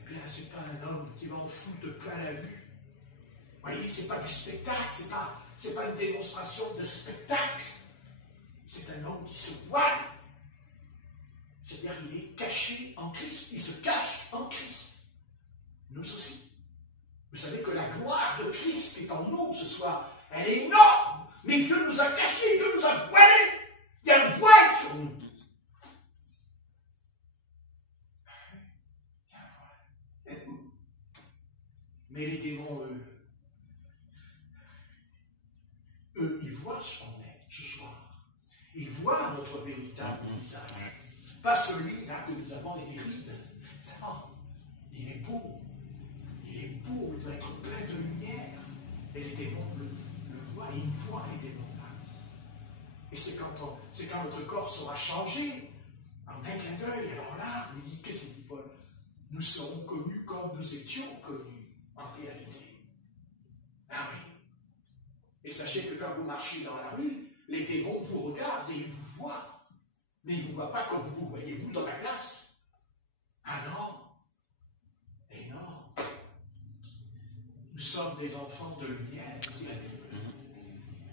eh bien, c'est pas un homme qui va en foutre plein la vue. Vous voyez, c'est pas du spectacle, c'est pas une démonstration de spectacle. C'est un homme qui se voile. C'est-à-dire, il est caché en Christ, il se cache en Christ. Nous aussi. Vous savez que la gloire de Christ qui est en nous ce soir, elle est énorme. Mais Dieu nous a cachés, Dieu nous a voilés. Il y a un voile sur nous. Il y a un voile. Mais les démons, eux, ils voient ce qu'on est ce soir. Ils voient notre véritable visage. Pas celui-là que nous avons les rides. Non, il est beau. Il est beau, il doit être plein de lumière. Et les démons le voient, ils voient les démons là. Et c'est quand notre corps sera changé, en un clin d'œil. Alors là, il dit, qu'est-ce qu'il dit Paul? Nous serons connus comme nous étions connus en réalité. Ah oui. Et sachez que quand vous marchez dans la rue, les démons vous regardent et ils vous voient. Mais ils ne vous voient pas comme vous voyez vous dans la glace. Ah non. Et non. Nous sommes des enfants de lumière, dit la Bible.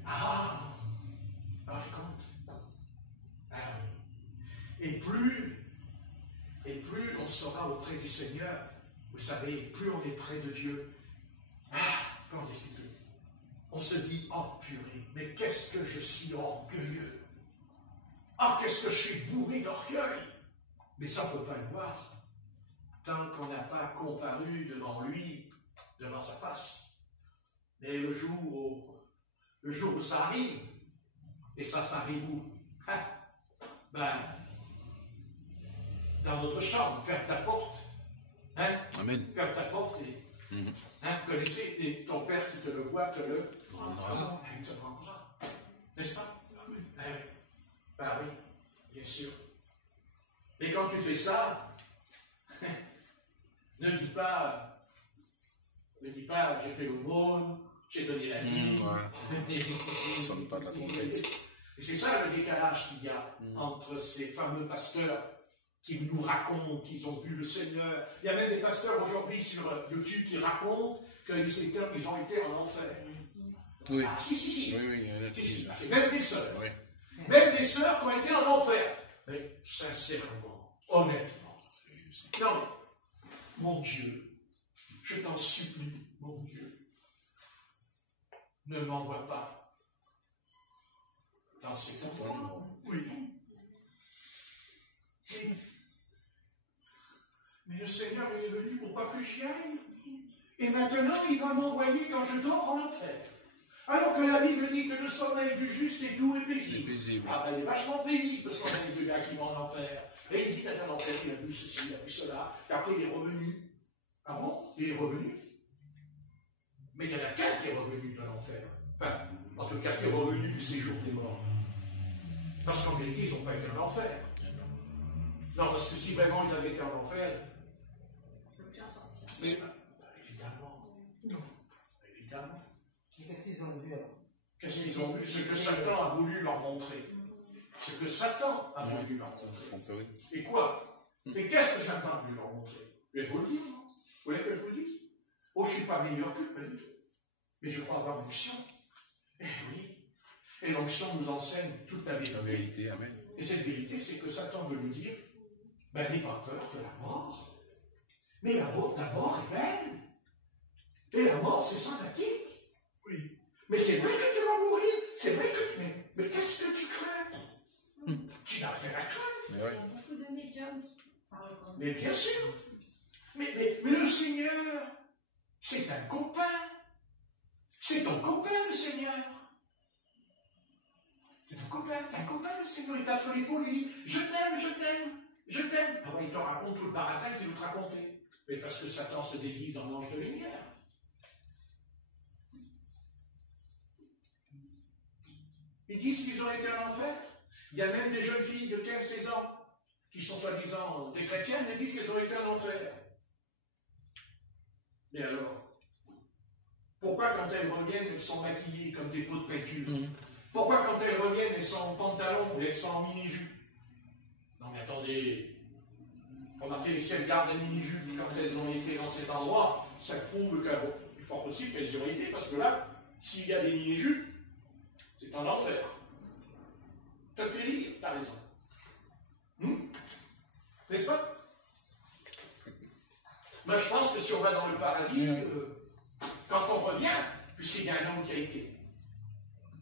Ah, vous vous rendez compte? Ah oui. Et plus on sera auprès du Seigneur, vous savez, plus on est près de Dieu. Ah, comment expliquer? On se dit, oh purée, mais qu'est-ce que je suis orgueilleux. Ah, qu'est-ce que je suis bourré d'orgueil. Mais ça, on ne peut pas le voir tant qu'on n'a pas comparu devant lui, devant sa face. Mais le jour où ça arrive, et ça arrive où? Ben, dans notre chambre, ferme ta porte. Hein? Amen. Ferme ta porte et hein, vous connaissez, et ton père qui te le voit, te le rendra. Il te rendra. N'est-ce pas? Amen. Ah oui. Ben oui, bien sûr. Et quand tu fais ça, ne dis pas, j'ai fait l'aumône, j'ai donné la vie. Ça sonne pas de la trompette. Et c'est ça le décalage qu'il y a entre ces fameux pasteurs qui nous racontent qu'ils ont vu le Seigneur. Il y a même des pasteurs aujourd'hui sur YouTube qui racontent qu'ils ont été en enfer. Oui. Ah, si. Oui, si. Même des sœurs. Oui. Même des sœurs qui ont été en enfer. Mais sincèrement, honnêtement. Non, mais, mon Dieu, je t'en supplie, mon Dieu, ne m'envoie pas dans ces endroits. Oui. Mais le Seigneur il est venu pour pas que j'y aille. Et maintenant, il va m'envoyer quand je dors en enfer. Alors que la Bible dit que le sommeil du juste est doux et paisible. Ah ben, il est vachement paisible, le sommeil du gars qui va en enfer. Et il dit dans un enfer qu'il a vu ceci, il a vu cela, et après il est revenu. Ah bon? Il est revenu? Mais il y en a qu'un qui est revenu de l'enfer. Enfin, en tout cas, qui est revenu du séjour des morts. Parce qu'en vérité, ils n'ont pas été en enfer. Non, parce que si vraiment ils avaient été en enfer, Je peux plus en sortir. mais, évidemment, Non. évidemment. Et qu'est-ce qu'ils ont vu alors? Qu'est-ce qu'ils ont vu? Ce que Satan a voulu leur montrer. Ce que Satan a voulu leur montrer. Tromperie. Et quoi? Et qu'est-ce que Satan a voulu leur montrer? Je vais vous le dire, non? Vous voulez que je vous le dise? Oh, je ne suis pas meilleur qu'eux, pas du tout. Mais je crois avoir l'onction. Eh oui. Et l'onction nous enseigne toute la vérité. La vérité, amen. Et cette vérité, c'est que Satan veut nous dire, ben, n'aie pas peur de la mort. Mais la mort est belle. Et la mort, c'est sympathique. Oui. Mais c'est vrai que tu vas mourir. C'est vrai que... Mais qu'est-ce que tu crains? Tu n'as rien à craindre. Mais Il y ouais. a beaucoup de médiums qui parlent comme ça. Mais bien sûr. Mais le Seigneur, c'est un copain. C'est ton copain, le Seigneur. C'est ton copain, le Seigneur. Il tape sur l'épaule, il dit, je t'aime, je t'aime, je t'aime. Ah ben, il te raconte tout le baratin qu'il veut te raconter. Mais parce que Satan se déguise en ange de lumière. Ils disent qu'ils ont été en enfer. Il y a même des jeunes filles de 15-16 ans qui sont soi-disant des chrétiennes et disent qu'elles ont été en enfer. Mais alors, pourquoi quand elles reviennent, elles sont maquillées comme des pots de peinture? Pourquoi quand elles reviennent, elles sont en pantalon et elles sont en mini-jupe? Non mais attendez, remarquez, si elles gardent des mini-jupes quand elles ont été dans cet endroit, ça prouve qu'il est fort possible qu'elles y ont été, parce que là, s'il y a des mini-jupes, c'est un enfer. Ça te fait rire, t'as raison. N'est-ce pas? Moi, je pense que si on va dans le paradis, quand on revient, puisqu'il y a un homme qui a été.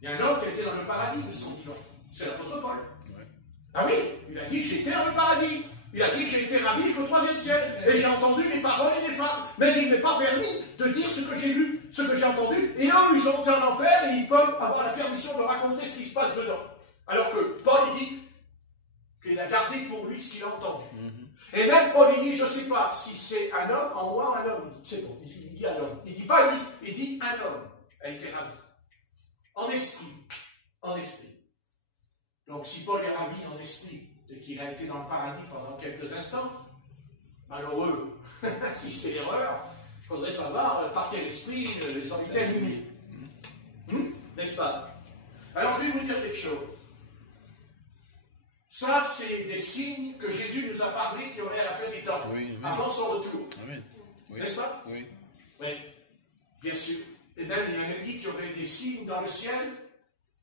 Il y a un homme qui a été dans le paradis, me semble-t-il. C'est l'apôtre Paul. Ouais. Ah oui, il a dit, j'étais dans le paradis. Il a dit, j'ai été ravi jusqu'au 3e ciel. Et j'ai entendu les paroles et les femmes. Mais il ne m'est pas permis de dire ce que j'ai lu, ce que j'ai entendu. Et eux, ils ont été en enfer et ils peuvent avoir la permission de raconter ce qui se passe dedans. Alors que Paul, il dit qu'il a gardé pour lui ce qu'il a entendu. Et même Paul, il dit, je ne sais pas si c'est un homme, en moi, un homme. C'est bon, il dit un homme. Il ne dit pas lui, il dit un homme a été ravi. En esprit. En esprit. Donc si Paul est ravi en esprit et qu'il a été dans le paradis pendant quelques instants, malheureux, si c'est l'erreur, il faudrait savoir par quel esprit ils ont été animés. N'est-ce pas? Alors je vais vous dire quelque chose. Ça, c'est des signes que Jésus nous a parlé qui auraient à la fin des temps, Oui, avant son retour. Amen. Oui. N'est-ce pas? Oui. Oui, bien sûr. Et même il y en a dit qu'il y aurait des signes dans le ciel,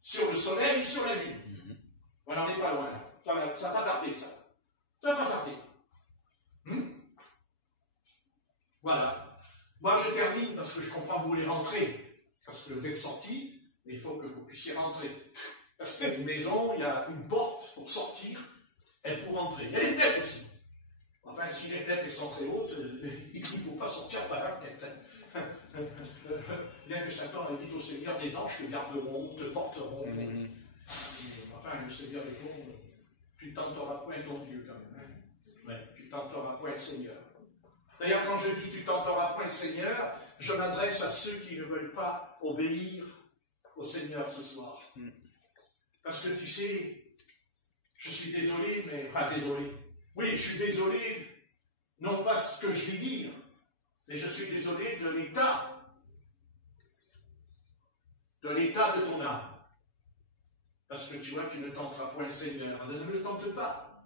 sur le soleil et sur la lune. On n'en est pas loin. Ça va pas tarder, ça. Ça va pas tarder. Voilà. Moi, je termine parce que je comprends que vous voulez rentrer. Parce que vous êtes sortis, mais il faut que vous puissiez rentrer. Parce qu'il y a une maison, il y a une porte pour sortir et pour rentrer. Il y a les fenêtres aussi. Enfin, si les fenêtres sont très hautes, il ne faut pas sortir par la fenêtre. Bien que Satan a dit au Seigneur, des anges te garderont, te porteront. Enfin, le Seigneur répond, tu ne tenteras point ton Dieu quand même. Ouais, tu ne tenteras point le Seigneur. D'ailleurs, quand je dis tu ne tenteras point le Seigneur, je m'adresse à ceux qui ne veulent pas obéir au Seigneur ce soir. Parce que tu sais, je suis désolé, mais... Enfin, désolé. Oui, je suis désolé, non pas ce que je vais dire, mais je suis désolé de l'état de ton âme. Parce que tu vois, tu ne tenteras point le Seigneur. Ne le tente pas.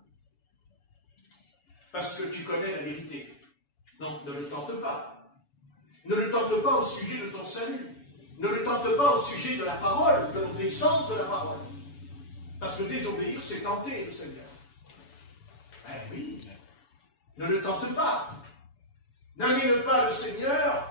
Parce que tu connais la vérité. Donc, ne le tente pas. Ne le tente pas au sujet de ton salut. Ne le tente pas au sujet de la parole, de l'obéissance de la parole. Parce que désobéir, c'est tenter le Seigneur. Eh oui. Ne le tente pas. N'amène pas le Seigneur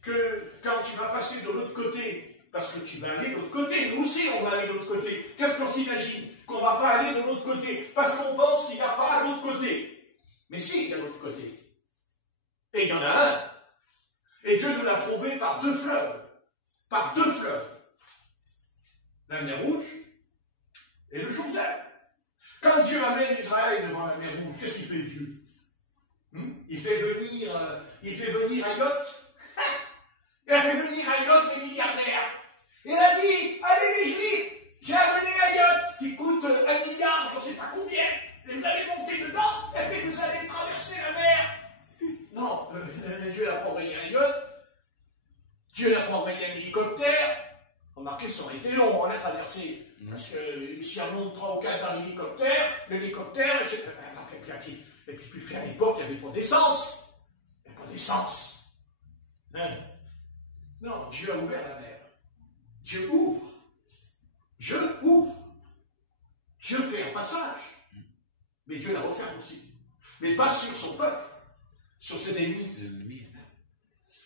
que quand tu vas passer de l'autre côté, parce que tu vas aller de l'autre côté, nous aussi on va aller de l'autre côté. Qu'est-ce qu'on s'imagine? Qu'on ne va pas aller de l'autre côté, parce qu'on pense qu'il n'y a pas l'autre côté. Mais si, il y a l'autre côté. Et il y en a un. Et Dieu nous l'a prouvé par deux fleuves. Par deux fleuves. La mer Rouge et le Jourdain. Quand Dieu amène Israël devant la mer Rouge, qu'est-ce qu'il fait Dieu? Il fait venir un yacht. Il a fait venir un yacht des milliardaires. Il a dit, allez les Juifs, j'ai amené un yacht qui coûte 1 milliard, je ne sais pas combien. Et vous allez monter dedans, et et puis vous allez traverser la mer. Non, Dieu n'a pas envoyé un yacht, Dieu n'a pas envoyé un hélicoptère. Remarquez, ça aurait été long, on a traversé. Parce que si on monte 3 ou 4 dans l'hélicoptère, et puis à l'époque, il n'y avait pas d'essence. Il n'y avait pas d'essence. Non, Dieu a ouvert la mer. Dieu ouvre. Dieu ouvre. Dieu fait un passage. Mais Dieu la referme aussi. Mais pas sur son peuple, sur ses ennemis.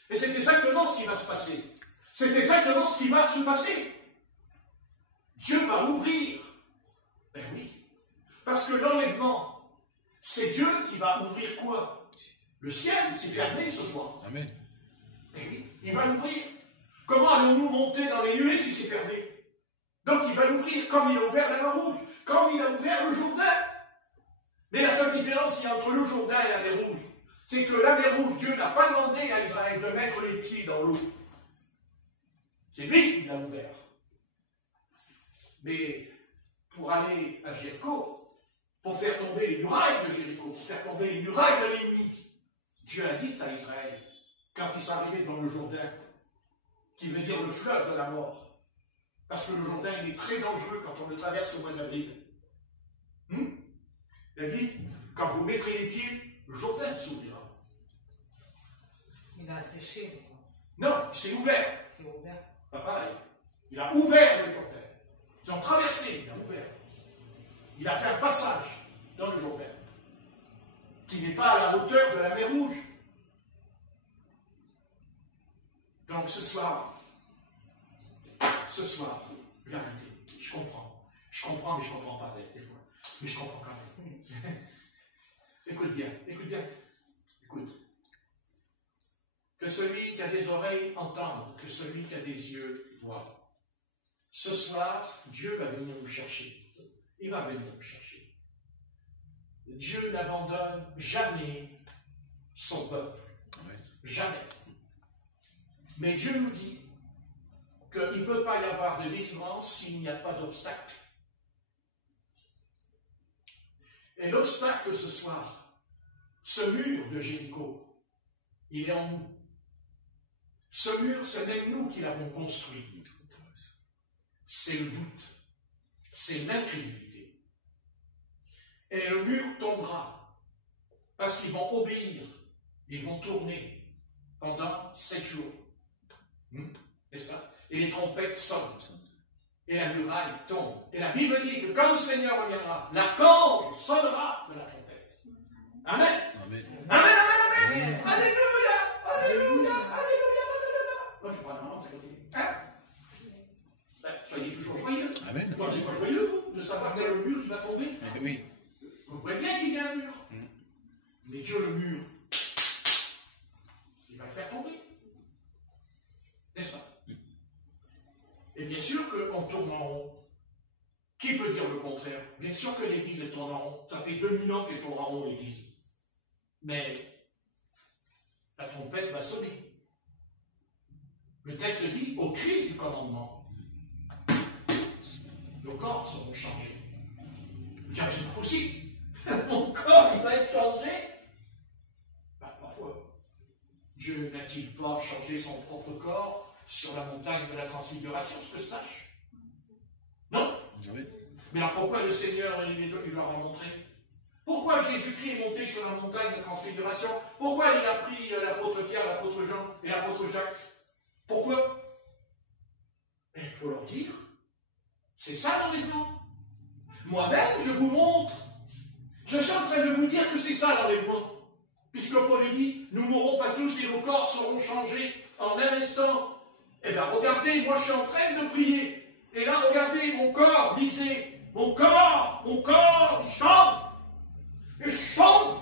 Et c'est exactement ce qui va se passer. C'est exactement ce qui va se passer. Dieu va ouvrir. Ben oui. Parce que l'enlèvement, c'est Dieu qui va ouvrir quoi? Le ciel, c'est fermé ce soir. Amen. Ben oui, il va l'ouvrir. Comment allons-nous monter dans les nuées si c'est fermé? Donc il va l'ouvrir comme il a ouvert la mer Rouge, comme il a ouvert le Jourdain. Mais la seule différence qu'il y a entre le Jourdain et la mer Rouge, c'est que la mer Rouge, Dieu n'a pas demandé à Israël de mettre les pieds dans l'eau. C'est lui qui l'a ouvert. Mais pour aller à Jéricho, pour faire tomber les murailles de Jéricho, pour faire tomber les murailles de l'ennemi, Dieu a dit à Israël, quand ils sont arrivés dans le Jourdain, qui veut dire le fleuve de la mort, parce que le Jourdain il est très dangereux quand on le traverse au mois d'avril. Il a dit, quand vous mettrez les pieds, le Jourdain s'ouvrira. Il a séché. Non, il s'est ouvert. C'est ouvert. Pas pareil. Il a ouvert le Jourdain. Ils ont traversé, il a ouvert. Il a fait un passage dans le Jourdain, qui n'est pas à la hauteur de la mer Rouge. Donc ce soir, regardez, je comprends, mais je ne comprends pas des fois. Mais je comprends quand même. Écoute bien. Écoute. Que celui qui a des oreilles entende, que celui qui a des yeux voit. Ce soir, Dieu va venir nous chercher. Il va venir nous chercher. Dieu n'abandonne jamais son peuple. Jamais. Mais Dieu nous dit qu'il ne peut pas y avoir de délivrance s'il n'y a pas d'obstacle. Et l'obstacle ce soir, ce mur de Jéricho, il est en nous. Ce mur, c'est même nous qui l'avons construit. C'est le doute. C'est l'incrédulité. Et le mur tombera parce qu'ils vont obéir. Ils vont tourner pendant 7 jours. N'est-ce pas? Et les trompettes sonnent. Et la muraille tombe. Et la Bible dit que quand le Seigneur reviendra, l'archange sonnera de la trompette. Amen. Amen. Amen. Alléluia. Moi, je prends la main, ça continue. Soyez toujours joyeux. Amen. Vous n'êtes pas joyeux, vous, de savoir qu'il y a le mur qui va tomber? Oui. Vous voyez bien qu'il y a un mur. Mais Dieu, le mur, il va le faire tomber. N'est-ce pas? Et bien sûr qu'on tourne en rond. Qui peut dire le contraire? Bien sûr que l'Église elle tourne en rond. Ça fait 2000 ans qu'elle tourne en rond, l'Église. Mais la trompette va sonner. Le texte dit, au cri du commandement, nos corps seront changés. Bien sûr aussi, mon corps, il va être changé. Parfois, Dieu n'a-t-il pas changé son propre corps sur la montagne de la transfiguration, ce que je sache? Non? Oui. Mais alors pourquoi le Seigneur, il leur a montré? Pourquoi Jésus-Christ est monté sur la montagne de la transfiguration? Pourquoi il a pris l'apôtre Pierre, l'apôtre Jean et l'apôtre Jacques? Pourquoi? Et pour leur dire, c'est ça l'enlèvement. Moi-même, je vous montre. Je suis en train de vous dire que c'est ça l'enlèvement. Puisque Paul dit, nous mourrons pas tous et nos corps seront changés en un instant. Eh bien, regardez, moi je suis en train de prier. Et là, regardez, mon corps, lisez. Mon corps, il chante. Il chante.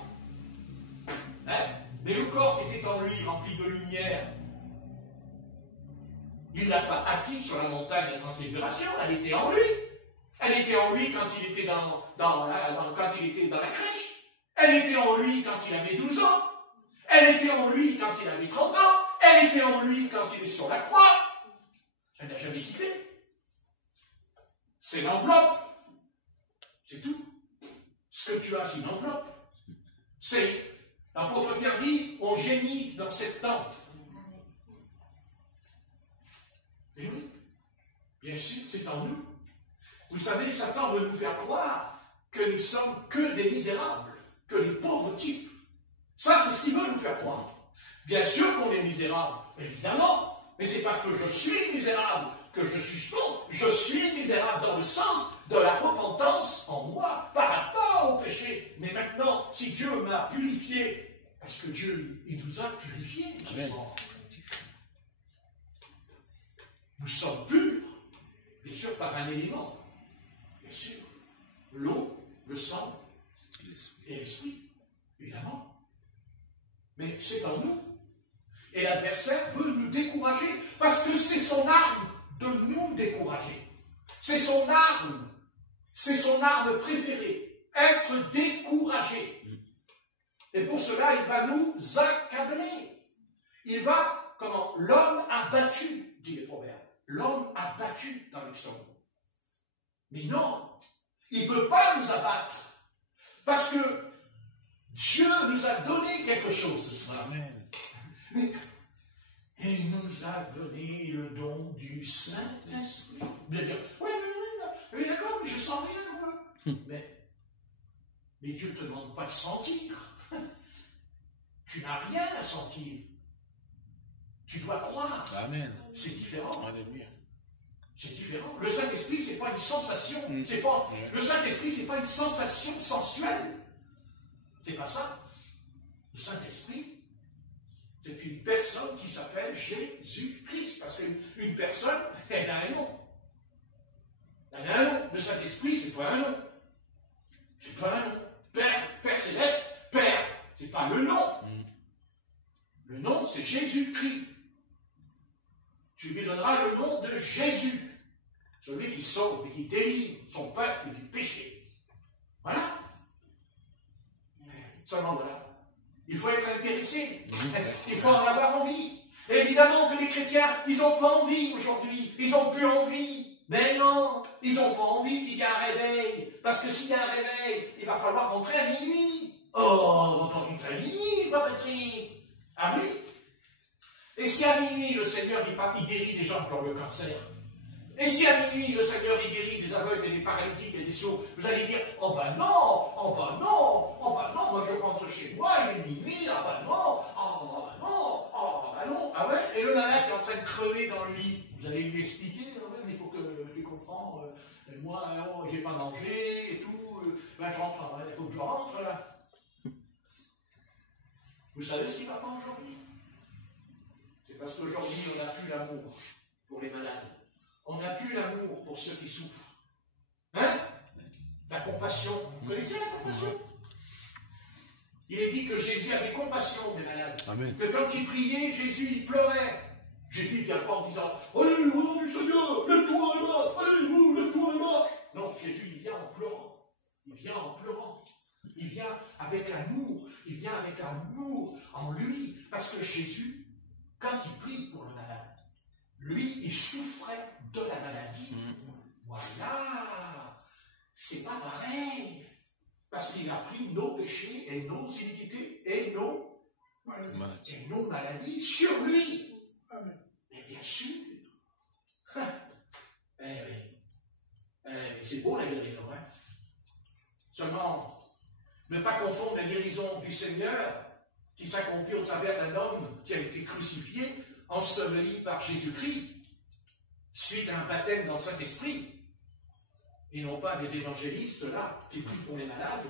Mais le corps qui était en lui, rempli de lumière, il ne l'a pas acquis sur la montagne de la transfiguration, elle était en lui. Elle était en lui quand il était quand il était dans la crèche. Elle était en lui quand il avait 12 ans. Elle était en lui quand il avait 30 ans. Elle était en lui quand il est sur la croix. Elle n'a jamais quitté. C'est l'enveloppe. C'est tout. Ce que tu as, c'est une enveloppe. C'est, l'apôtre Pierre dit, on gémit dans cette tente. Et oui, bien sûr, c'est en nous. Vous savez, Satan veut nous faire croire que nous sommes que des misérables, que les pauvres types. Ça, c'est ce qu'il veut nous faire croire. Bien sûr qu'on est misérable, évidemment, mais c'est parce que je suis misérable que je suis bon. Je suis misérable dans le sens de la repentance en moi, par rapport au péché. Mais maintenant, si Dieu m'a purifié, parce que Dieu, il nous a purifiés, justement. Nous sommes purs, bien sûr, par un élément. Bien sûr, l'eau, le sang et l'esprit, évidemment. Mais c'est en nous. Et l'adversaire veut nous décourager, parce que c'est son arme de nous décourager. C'est son arme préférée, être découragé. Et pour cela, il va nous accabler. Il va, comment? L'homme abattu, dit le proverbe. L'homme abattu dans l'extrême. Mais non, il ne peut pas nous abattre, parce que Dieu nous a donné quelque chose ce soir. Amen. Et il nous a donné le don du Saint-Esprit. De dire, oui, d'accord, mais je sens rien, moi. Mais Dieu ne te demande pas de sentir. Tu n'as rien à sentir. Tu dois croire. Amen. C'est différent. Alléluia. C'est différent. Le Saint-Esprit, ce n'est pas une sensation. Le Saint-Esprit, ce n'est pas une sensation sensuelle. C'est pas ça. Le Saint-Esprit, c'est une personne qui s'appelle Jésus-Christ. Parce qu'une personne, elle a un nom. Elle a un nom. Le Saint-Esprit, c'est pas un nom. C'est pas un nom. Père céleste, Père. C'est pas le nom. Le nom, c'est Jésus-Christ. Tu lui donneras le nom de Jésus. Celui qui sauve et qui délivre son peuple du péché. Voilà. Seulement voilà. Il faut être intéressé. Il faut en avoir envie. Et évidemment que les chrétiens, ils n'ont pas envie aujourd'hui. Ils n'ont plus envie. Mais non, ils n'ont pas envie qu'il y ait un réveil. Parce que s'il y a un réveil, il va falloir rentrer à minuit. Oh, on va rentrer à minuit, ma Patrick. Ah oui? Et si à minuit, le Seigneur, il guérit des gens qui ont le cancer? Et si à minuit, le Seigneur, il guérit des aveugles et des paralytiques et des sourds, vous allez dire, oh ben non, oh ben non, oh ben non, moi je rentre chez moi, il est minuit, ah ben non, oh ben non, oh ben non, ah ouais, et le malade qui est en train de crever dans le lit, vous allez lui expliquer, il faut que tu comprends, moi, j'ai pas mangé et tout, ben je rentre, il faut que je rentre là. Vous savez ce qui va pas aujourd'hui? C'est parce qu'aujourd'hui, on n'a plus l'amour pour les malades. On n'a plus l'amour pour ceux qui souffrent. Hein? La compassion. Vous connaissez la compassion? Il est dit que Jésus avait compassion des malades. Amen. Que quand il priait, Jésus, il pleurait. Jésus ne vient pas en disant « Allez, au nom du Seigneur, lève-toi et marche! Allez, lève-toi et marche !» Non, Jésus, il vient en pleurant. Il vient en pleurant. Il vient avec amour. Il vient avec amour en lui. Parce que Jésus, quand il prie pour le malade, lui, il souffrait de la maladie. Voilà. C'est pas pareil. Parce qu'il a pris nos péchés et nos iniquités et nos maladies sur lui. Amen. Et bien sûr. C'est beau la guérison, hein. Seulement, ne pas confondre la guérison du Seigneur qui s'accomplit au travers d'un homme qui a été crucifié, enseveli par Jésus-Christ, suite à un baptême dans le Saint-Esprit, et non pas des évangélistes, là, qui prient pour les malades,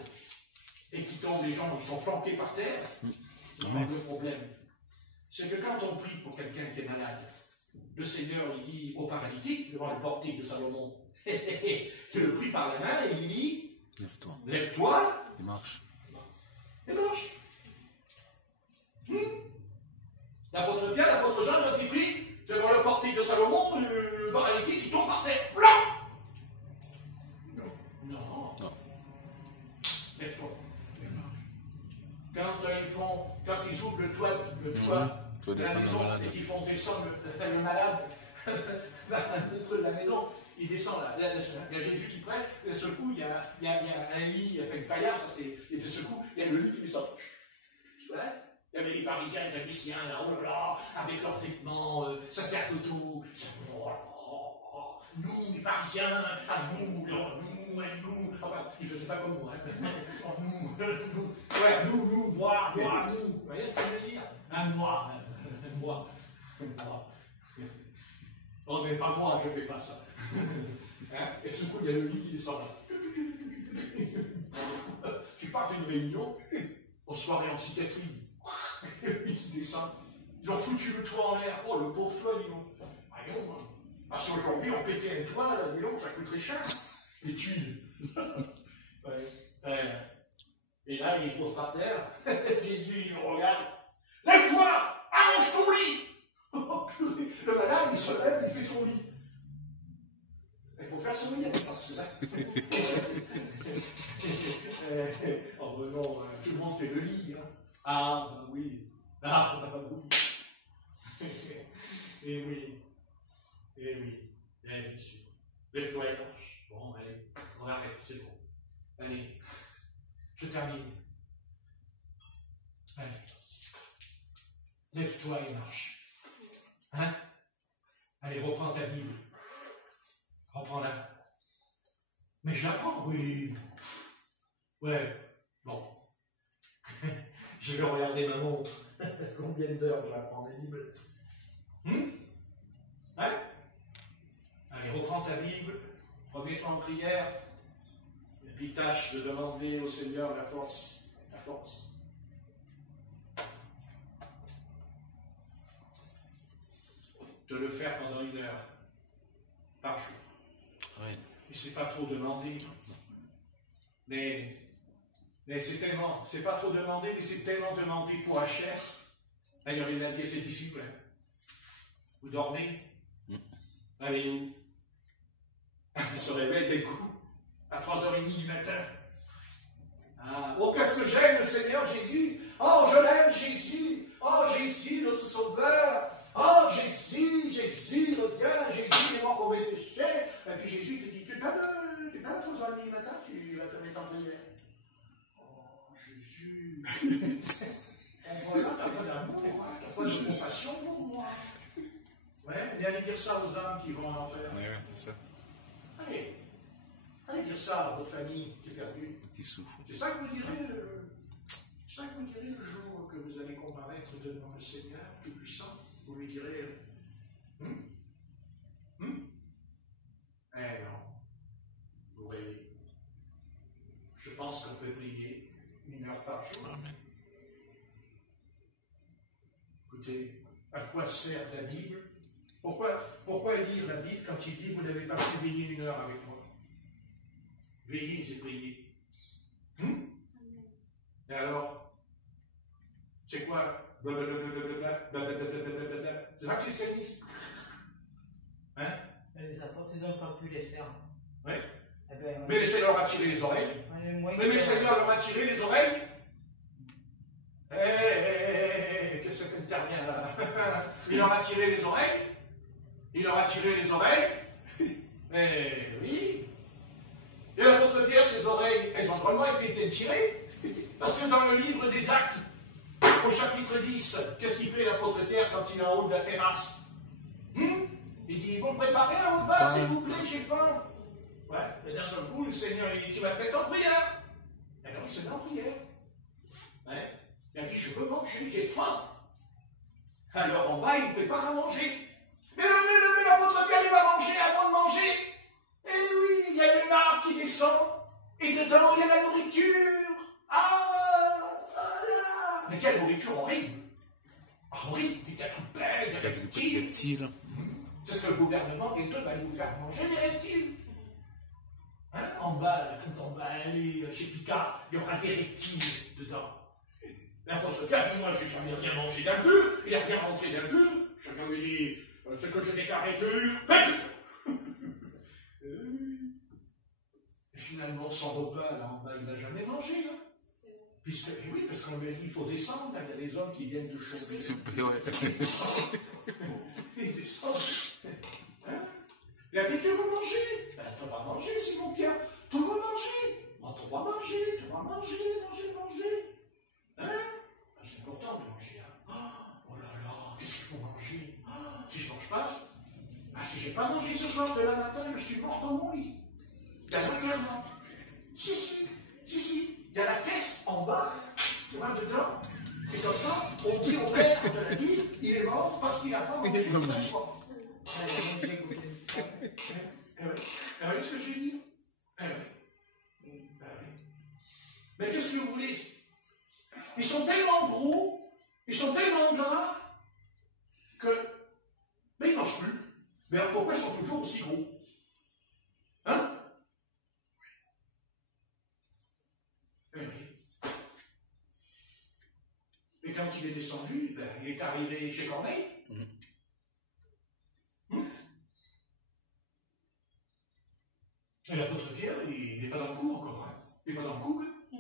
et qui tombent, les gens, ils sont flanqués par terre. Non, le problème, c'est que quand on prie pour quelqu'un qui est malade, le Seigneur, il dit au paralytique, devant le portique de Salomon, il le prie par la main, et il lui dit, lève-toi. Lève-toi. Il marche. Il marche. L'apôtre Pierre, l'apôtre Jean, quand il prie, devant le portique de Salomon, le paralytique, il tombe par terre. Blanc. Non. Lève-toi. Quand ils ouvrent le toit de la maison et qu'ils font descendre le malade de la maison, il descend là, il y a Jésus qui prête, et d'un seul coup, il y a un lit, enfin une paillasse, et d'un seul coup, il y a le lit qui descend. Voilà. Il y avait les pharisiens, les sadduciens, là, oh là là, avec leurs vêtements sacerdotaux. Nous, les pharisiens, à nous, enfin, ils ne faisaient pas comme moi, hein. Nous, moi, nous. Vous voyez ce que je veux dire? Moi. Non, mais pas moi, je ne fais pas ça. Hein? Et ce coup, il y a le lit qui descend là. Tu pars d'une réunion, en soirée en psychiatrie, le lit qui descend. Ils ont foutu le toit en l'air. Oh, le pauvre toit, dis donc. Voyons, hein. Parce qu'aujourd'hui, on pétait un toit, dis donc, ça coûterait cher. Les tuiles. Ouais. Et là, il est pose par terre. Jésus, il le regarde. Lève-toi! Allonge ton lit! Le malade, il se lève, il fait son lit. Il faut faire son lit, parce que là. Oh ben non, tout le monde fait le lit. Hein. Ah, bah oui. Ah, bah oui. Eh oui. Eh oui. Eh bien sûr. Lève-toi et marche. Bon, allez, on arrête, c'est bon. Allez, je termine. Allez. Lève-toi et marche. Hein? Allez, reprends ta Bible. Reprends-la. Mais je la prends, oui. Ouais, bon. Je vais regarder ma montre. Combien d'heures je la prends, la Bible? Hein? Allez, reprends ta Bible. Remets-toi en prière. Et puis tâche de demander au Seigneur la force. La force. De le faire pendant 1 heure par jour. Oui. Et c'est pas trop demandé. Mais c'est tellement, c'est pas trop demandé, mais c'est tellement demandé pour la chair. D'ailleurs, il a dit à ses disciples, vous dormez? Allez où? Il se réveille d'un coup, à 3h30 du matin. Ah, oh, qu'est-ce que j'aime le Seigneur Jésus! Oh, je l'aime Jésus! Oh, Jésus, notre Sauveur! Oh, Jésus, reviens, Jésus, est mort pour mes péchés. Et puis Jésus te dit, tu t'as 3h30 du matin, tu vas te mettre en prière. Oh, Jésus. Voilà, t'as pas d'amour, hein, t'as pas de compassion pour moi. Ouais, mais allez dire ça aux âmes qui vont en enfer. Oui, c'est ça. Allez dire ça à votre famille qui est perdue. Qui souffre. C'est ça que vous direz le jour que vous allez comparaître devant le Seigneur Tout-Puissant. Vous lui direz, Eh non. Vous voyez, je pense qu'on peut prier 1 heure par jour. Amen. Écoutez, à quoi sert la Bible? Pourquoi lire la Bible quand il dit vous n'avez pas pu veiller 1 heure avec moi? Veiller, c'est prier. Et alors, c'est quoi? C'est ça le christianisme. Hein? Les apôtres, ils n'ont pas pu les faire. Oui. Eh ben, Mais le Seigneur leur a tiré les oreilles. Mais le Seigneur leur a tiré les oreilles. Qu'est-ce que tu interviens là? Il leur a tiré les oreilles. Oui. Et l'apôtre Pierre, ses oreilles, elles ont vraiment été bien tirées. Parce que dans le livre des Actes, au chapitre 10, qu'est-ce qu'il fait l'apôtre Pierre quand il est en haut de la terrasse? Il dit, bon, préparez un repas, s'il vous plaît, j'ai faim. Ouais, et d'un seul coup, le Seigneur, il dit, tu vas te mettre en prière. Et alors, il se met en prière. Ouais. Il a dit, je veux manger, j'ai faim. Alors, en bas, il prépare à manger. Mais l'apôtre Pierre, il va manger avant de manger. Et oui, il y a une nappe qui descend. Et dedans, il y a la nourriture. Mais quelle nourriture horrible! Horrible, des reptiles, des reptiles. Reptiles. C'est ce que le gouvernement bientôt va nous faire manger des reptiles. Hein? En bas, là, quand on va aller chez Picard, il y aura des reptiles dedans. N'importe Pierre, mais moi, je n'ai jamais rien mangé d'impur, il n'a rien rentré d'impur. Chacun lui dit, ce que je déclare est pur. Et finalement, son repas, là, en bas, il n'a jamais mangé, hein. Puisque, oui, parce qu'on lui a dit, il faut descendre, il y a des hommes qui viennent de chauffer. Super, ouais. Ils descendent. Hein? Il a dit, tu veux manger? Ben, tu vas manger, Simon Pierre. Tu veux manger? Ben, tu vas manger. Hein? Ben, c'est important de manger. Hein? Oh là là, qu'est-ce qu'il faut manger? Si je ne mange pas, ben, si je n'ai pas mangé ce soir, demain matin, je suis mort dans mon lit. Clairement. Si. Il y a la caisse en bas, tu vois, dedans. Et comme ça, on dit au père de la vie, il est mort parce qu'il n'a pas mangé la soir. Vous voyez ce que je veux dire? Mais qu'est-ce que vous voulez? Ils sont tellement gros, ils sont tellement gras, que. Mais ils ne mangent plus. Mais pourquoi ils sont toujours aussi gros? Hein? Et quand il est descendu, ben, il est arrivé chez Corneille. Et l'apôtre Pierre, il n'est pas dans le coup encore. Hein. Il n'est pas dans le coup. Hein.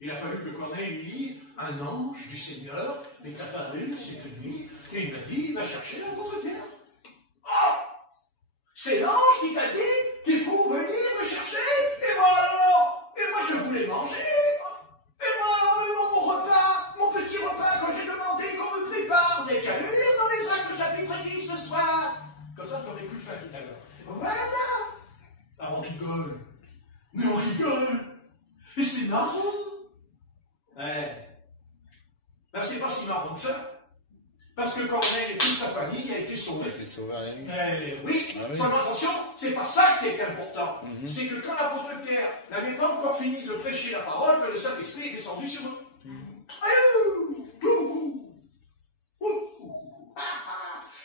Il a fallu que Corneille lui dise, un ange du Seigneur est apparu cette nuit, et il m'a dit, va chercher l'apôtre Pierre. Oh! C'est l'ange qui t'a dit qu'il faut venir me chercher, et moi alors, et moi je voulais manger. Et moi alors, mon repas, mon petit repas, quand j'ai demandé qu'on me prépare des qu'à le lire dans les Actes chapitre 10 ce soir. Comme ça, tu n'aurais plus faim tout à l'heure. Voilà. Alors on rigole. Mais on rigole. Et c'est marrant. Ben, c'est pas si marrant que ça. Parce que Corneille et toute sa famille a été sauvée. Oui, seulement attention, c'est pas ça qui est important. C'est que quand l'apôtre Pierre n'avait pas encore fini de prêcher la parole, que le Saint-Esprit est descendu sur eux.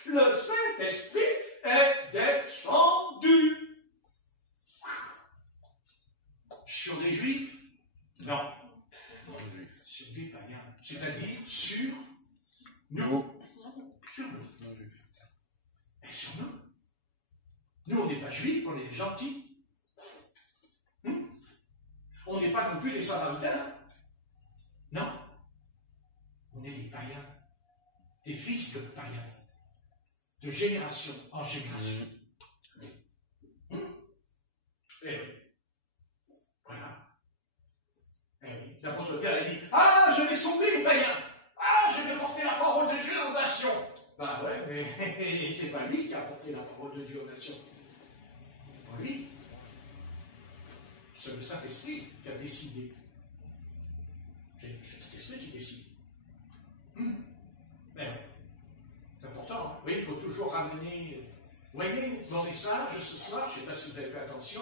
Le Saint-Esprit est descendu. Sur des Juifs? Non. Sur des païens. C'est-à-dire sur nous. Sur nous. Et sur nous. Nous, on n'est pas juifs, on est des gentils. On n'est pas non plus des samaritains. Non. On est des païens. Des fils de païens. De génération en génération. Eh oui. Voilà. Eh oui. L'apôtre Pierre a dit, ah, je vais sauver les païens. Ah, je vais porter la parole de Dieu aux nations. Ben ouais, mais c'est pas lui qui a porté la parole de Dieu aux nations. C'est pas lui. C'est le Saint-Esprit qui a décidé. C'est le Saint-Esprit qui décide. Mais c'est important. Hein? Oui, il faut toujours ramener. Vous voyez, mon message ce soir, je ne sais pas si vous avez fait attention,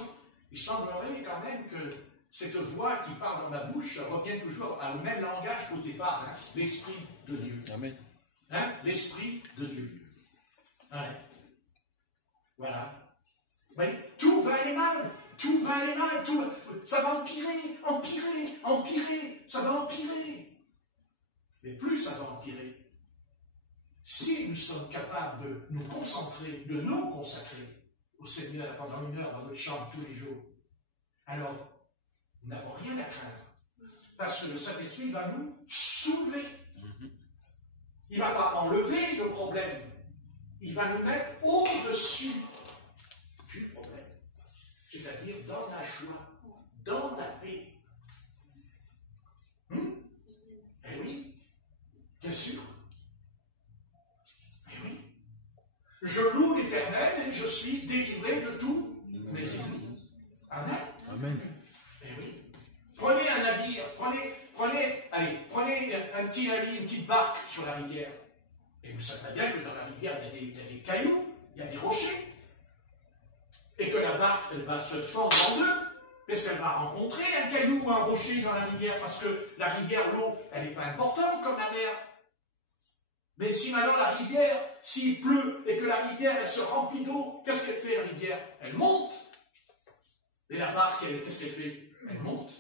il semblerait quand même que cette voix qui parle dans ma bouche revient toujours au même langage qu'au départ, hein? L'Esprit de Dieu. Amen. Hein? L'Esprit de Dieu. Ouais. Voilà. Oui, tout va aller mal. Tout va aller mal. Ça va empirer. Ça va empirer. Mais plus ça va empirer, si nous sommes capables de nous concentrer, de nous consacrer au Seigneur pendant 1 heure dans notre chambre tous les jours, alors nous n'avons rien à craindre. Parce que le Saint-Esprit va nous soulever. Il ne va pas enlever le problème. Il va nous mettre au-dessus du problème. C'est-à-dire dans la joie, dans la paix. Eh oui, bien sûr. Eh oui. Je loue l'Éternel et je suis délivré de tous mes ennemis. Amen. Amen. Eh oui. Prenez un navire, prenez un petit navire, une petite barque sur la rivière. Et vous savez bien que dans la rivière, il y a des cailloux, il y a des rochers. Et que la barque, elle va se fendre en deux. Est-ce qu'elle va rencontrer un caillou ou un rocher dans la rivière? Parce que la rivière, l'eau, elle n'est pas importante comme la mer. Mais si maintenant la rivière, s'il pleut et que la rivière, elle se remplit d'eau, qu'est-ce qu'elle fait la rivière? Elle monte. Et la barque, qu'est-ce qu'elle fait? Elle monte.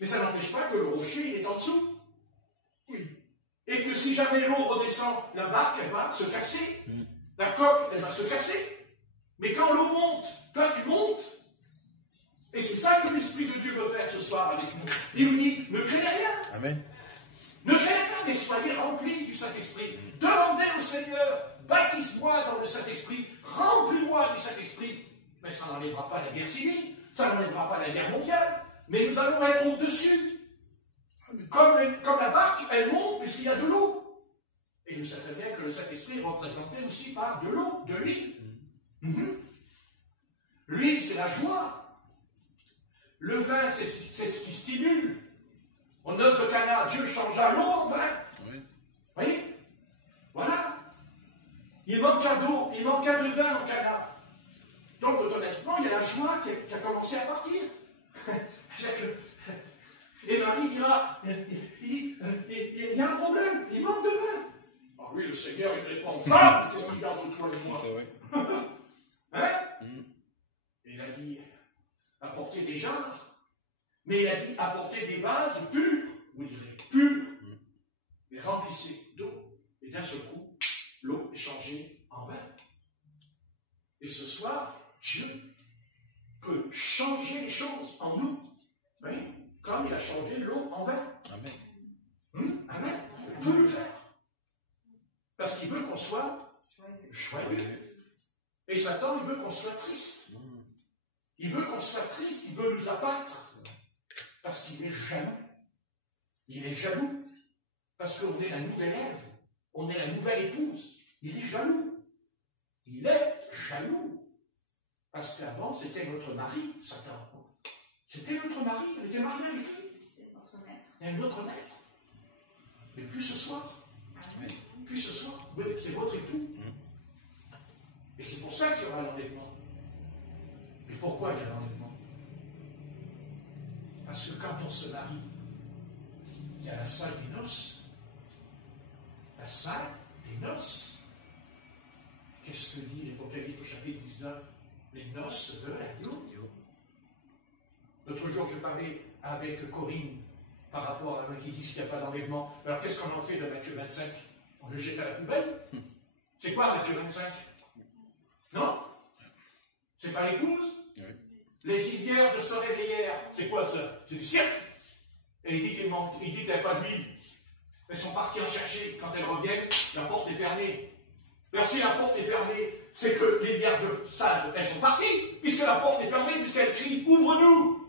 Mais ça n'empêche pas que le rocher, il est en dessous. Oui. Et que si jamais l'eau redescend, la barque, elle va se casser. La coque, elle va se casser. Mais quand l'eau monte, toi tu montes. Et c'est ça que l'Esprit de Dieu veut faire ce soir avec nous. Il nous dit, ne craignez rien. Amen. Ne craignez rien. mais soyez remplis du Saint-Esprit. Demandez au Seigneur, baptise-moi dans le Saint-Esprit, remplis-moi du Saint-Esprit. Mais ça n'enlèvera pas la guerre civile, ça n'enlèvera pas la guerre mondiale, mais nous allons être au-dessus. Comme la barque, elle monte puisqu'il y a de l'eau. Et vous savez bien que le Saint-Esprit est représenté aussi par de l'eau, de l'huile. L'huile, c'est la joie. Le vin, c'est ce qui stimule. Aux noces de Cana, Dieu changea l'eau en vin. Oui. Vous voyez? Voilà. Il manqua d'eau, il manqua de vin en Cana. Donc, automatiquement, il y a la joie qui a commencé à partir. Et Marie dira, il y a un problème, il manque de vin. Ah oui, le Seigneur, il répond, va, qu'est-ce qu'il garde de toi et moi? Hein? Il a dit, apportez des jarres. Mais il a dit, apportez des vases purs, vous direz, purs. Et remplissez d'eau. Et d'un seul coup, l'eau est changée en vin. Et ce soir, Dieu peut changer les choses en nous. Oui, comme il a changé l'eau en vin. Amen. Amen. Il peut le faire. Parce qu'il veut qu'on soit joyeux. Et Satan, il veut qu'on soit triste. Il veut qu'on soit triste, il veut nous abattre. Parce qu'il est jaloux. Il est jaloux. Parce qu'on est la nouvelle Ève. On est la nouvelle épouse. Il est jaloux. Il est jaloux. Parce qu'avant, c'était notre mari, Satan. C'était notre mari, il était marié avec lui. C'est notre maître. Il y a notre maître. Mais plus ce soir. Plus ce soir. Oui, c'est votre époux. Et c'est pour ça qu'il y aura l'enlèvement. Et pourquoi il y a l'enlèvement? Parce que quand on se marie, il y a la salle des noces. La salle des noces. Qu'est-ce que dit l'Apocalypse au chapitre 19? Les noces de l'agneau. L'autre jour, je parlais avec Corinne par rapport à un qui dit qu'il n'y a pas d'enlèvement. Alors, qu'est-ce qu'on en fait de Matthieu 25? On le jette à la poubelle? C'est quoi Matthieu 25? Non? C'est pas l'épouse? Oui. Les petites vierges se réveillèrent. C'est quoi ça? C'est du cirque. Et il dit qu'il n'y a pas d'huile. Elles sont parties en chercher. Quand elles reviennent, la porte est fermée. Alors si la porte est fermée, c'est que les vierges sages, elles sont parties, puisque la porte est fermée, puisqu'elles crient « Ouvre-nous !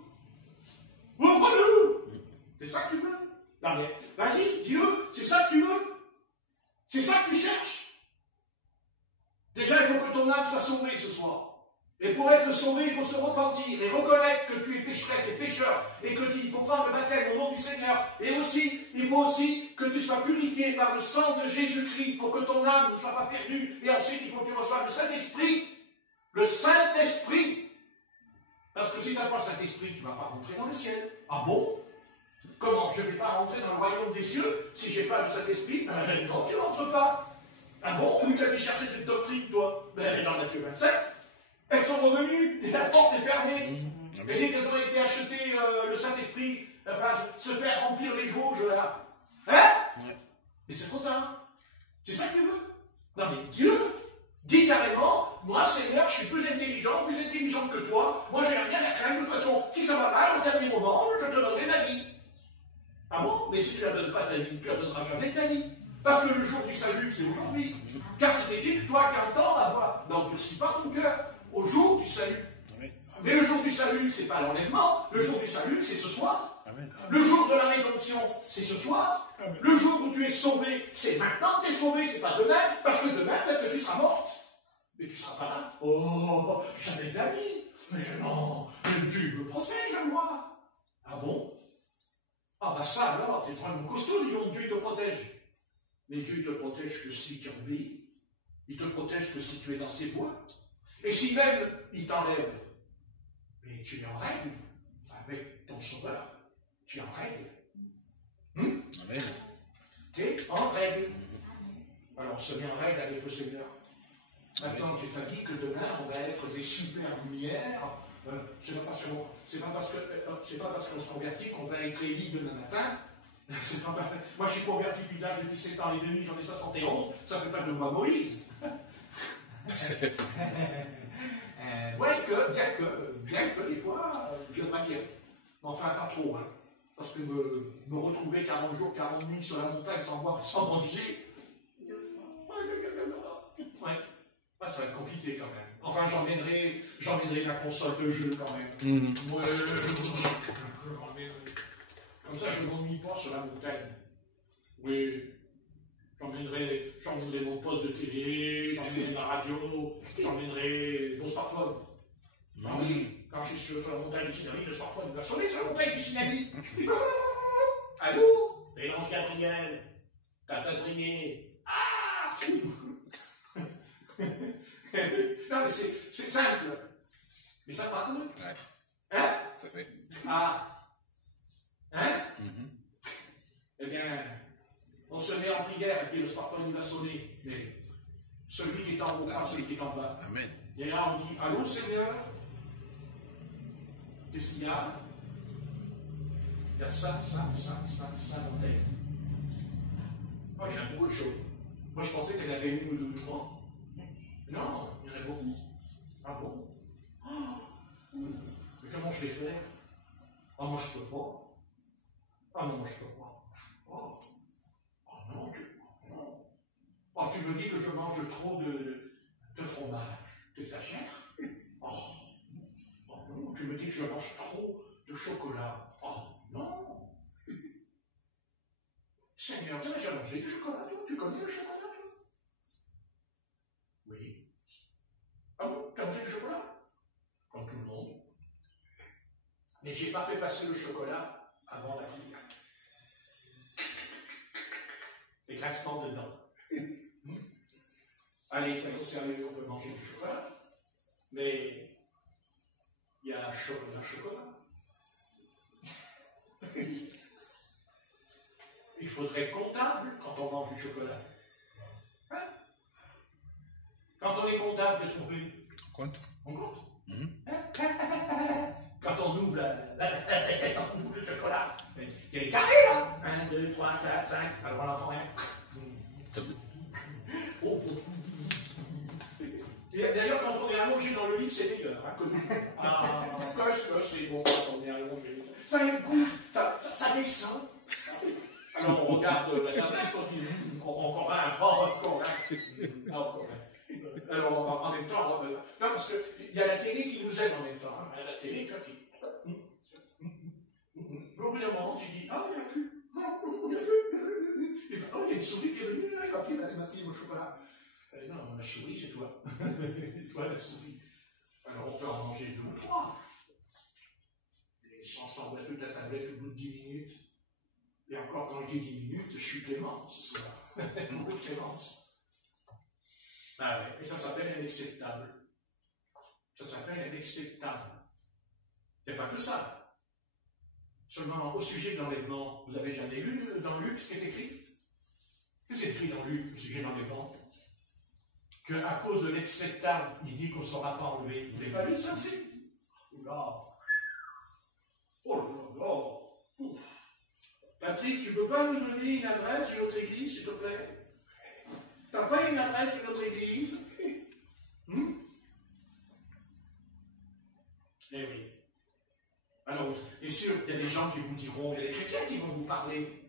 Ouvre-nous » C'est ça que tu veux? Non mais, vas-y, dis-le, c'est ça que tu veux? C'est ça que tu cherches? Déjà, il faut que ton âme soit sauvée ce soir. Et pour être sauvé, il faut se repentir et reconnaître que tu es pécheresse et pécheur, et qu'il faut prendre le baptême au nom du Seigneur. Et aussi, il faut aussi que tu sois purifié par le sang de Jésus-Christ pour que ton âme ne soit pas perdue. Et ensuite, il faut que tu reçoives le Saint-Esprit. Le Saint-Esprit. Parce que si tu n'as pas le Saint-Esprit, tu ne vas pas rentrer dans le ciel. Ah bon? Comment? Je ne vais pas rentrer dans le royaume des cieux si je n'ai pas le Saint-Esprit? Non, tu ne rentres pas. Ah bon? Où t'as-tu cherché cette doctrine, toi? Dans Matthieu 27. Elles sont revenues, et la porte est fermée. Et dès qu'elles ont été achetées, le Saint-Esprit, enfin, se faire remplir les jauges, là. Hein? Ouais. Mais c'est trop tard. C'est ça que tu veux? Non mais Dieu dit carrément, moi Seigneur, je suis plus intelligente que toi, moi j'ai rien à craindre, de toute façon, si ça va mal, au dernier moment, je te donnerai ma vie. Ah bon? Mais si tu ne la donnes pas ta vie, tu ne la donneras jamais ta vie. Parce que le jour du salut, c'est aujourd'hui. Car c'est écrit que toi qui entends la voix, n'endurcis pas ton cœur. Au jour du salut. Amen. Mais le jour du salut, c'est pas l'enlèvement. Le jour du salut, c'est ce soir. Amen. Le jour de la rédemption, c'est ce soir. Amen. Le jour où tu es sauvé, c'est maintenant que tu es sauvé, c'est pas demain, parce que demain, peut-être que tu seras morte. Mais tu ne seras pas là. Oh, jamais de la vie. Mais non, Dieu me protège, moi. Ah bon? Ah bah ça alors, t'es vraiment costaud, dis donc, Dieu te protège. Mais Dieu te protège que si tu obéis. Il te protège que si tu es dans ses voies. Et si même il t'enlève, mais tu es en règle avec ton sauveur, tu es en règle. Amen. Tu es en règle. Alors on se met en règle avec le Seigneur. Maintenant, je t'ai dit que demain on va être des super lumières. C'est pas parce qu'on se convertit qu'on va être élit demain matin. Moi je suis converti depuis l'âge de 17 ans et demi, j'en ai 71, ça ne fait pas de moi Moïse. Ouais, bien que des fois, je m'inquiète. Enfin, pas trop, hein. Parce que me retrouver 40 jours, 40 nuits sur la montagne sans boire, sans manger. 2 fois. Ouais. Ah, ça va être compliqué quand même. Enfin, j'emmènerai la console de jeu quand même. Ouais, comme ça, je ne m'ennuie pas sur la montagne. Oui. J'emmènerai mon poste de télé, j'emmènerai la radio, j'emmènerai mon smartphone. Ah oui, quand je suis sur la montagne du Sinaï, le smartphone va sonner sur la montagne du Sinaï. Allô? Mélange Gabriel, t'as brillé. Ah! Non, mais c'est simple. Mais ça part de. Ouais. Hein? Ça fait. Ah. Hein? Eh bien, on se met en prière et puis le smartphone va sonner. Mais celui qui est en haut, pas celui qui est en bas. Amen. Et là, on dit, allô Seigneur? Qu'est-ce qu'il y a? Il y a ça dans tête. Oh, il y en a beaucoup de choses. Moi, je pensais qu'il y en avait 1 ou 2 ou 3. Non, il y en a beaucoup. Ah bon? Oh. Mais comment je vais faire? Ah, moi, je peux pas. Ah non, moi, je peux pas. Oh, oh non, non. Oh, tu me dis que je mange trop de fromage. Tu exagères? Oh. Oh non, tu me dis que je mange trop de chocolat. Oh non. Seigneur, tu as déjà mangé du chocolat, toi? Tu connais le chocolat, toi? Oui. Ah bon? Tu as mangé du chocolat? Comme tout le monde. Mais je n'ai pas fait passer le chocolat avant la prière. Écrasement dedans. Allez, soyons sérieux, on peut manger du chocolat. Mais il y a chocolat. Il faudrait être comptable quand on mange du chocolat. Hein? Quand on est comptable, qu'est-ce qu'on fait? Compte. On compte. Quand on ouvre le chocolat, il y a les carrés là. 1, 2, 3, 4, 5. Alors on en prend un. Oh. Et d'ailleurs, quand on est allongé dans le lit, c'est meilleur, hein, connu. Ah, qu'est-ce que c'est bon quand on est allongé. Ça a un goût, ça descend. Alors on regarde la tablette, on dit encore un. Alors en même temps, non, parce qu'il y a la télé qui nous aide en même temps. Hein. Il y a la télé, toi qui. Au bout d'un moment, tu dis, ah, il n'y a plus. Et puis, oh, il y a une souris qui est venue, il m'a pris mon chocolat. Non, la souris, c'est toi. Toi, la souris. Alors, on peut en manger 2 ou 3. Et sans s'envoyer toute la tablette au bout de 10 minutes. Et encore, quand je dis 10 minutes, je suis clément ce soir. Beaucoup de clémence. Ah ouais, et ça s'appelle un acceptable. Ça s'appelle un acceptable. Il n'y a pas que ça. Seulement, au sujet de l'enlèvement, vous avez jamais lu dans Luc ce qui est écrit? Qu'est-ce qui est écrit dans Luc au sujet de l'enlèvement? Qu'à cause de l'acceptable, il dit qu'on ne sera pas enlevé. Vous n'avez pas lu ça aussi? Oula! Oh là là! Patrick, tu ne peux pas nous donner une adresse d'une autre église, s'il te plaît? Tu n'as pas une adresse d'une autre église? Eh oui. Alors, bien sûr, il y a des gens qui vous diront, il y a des chrétiens qui vont vous parler,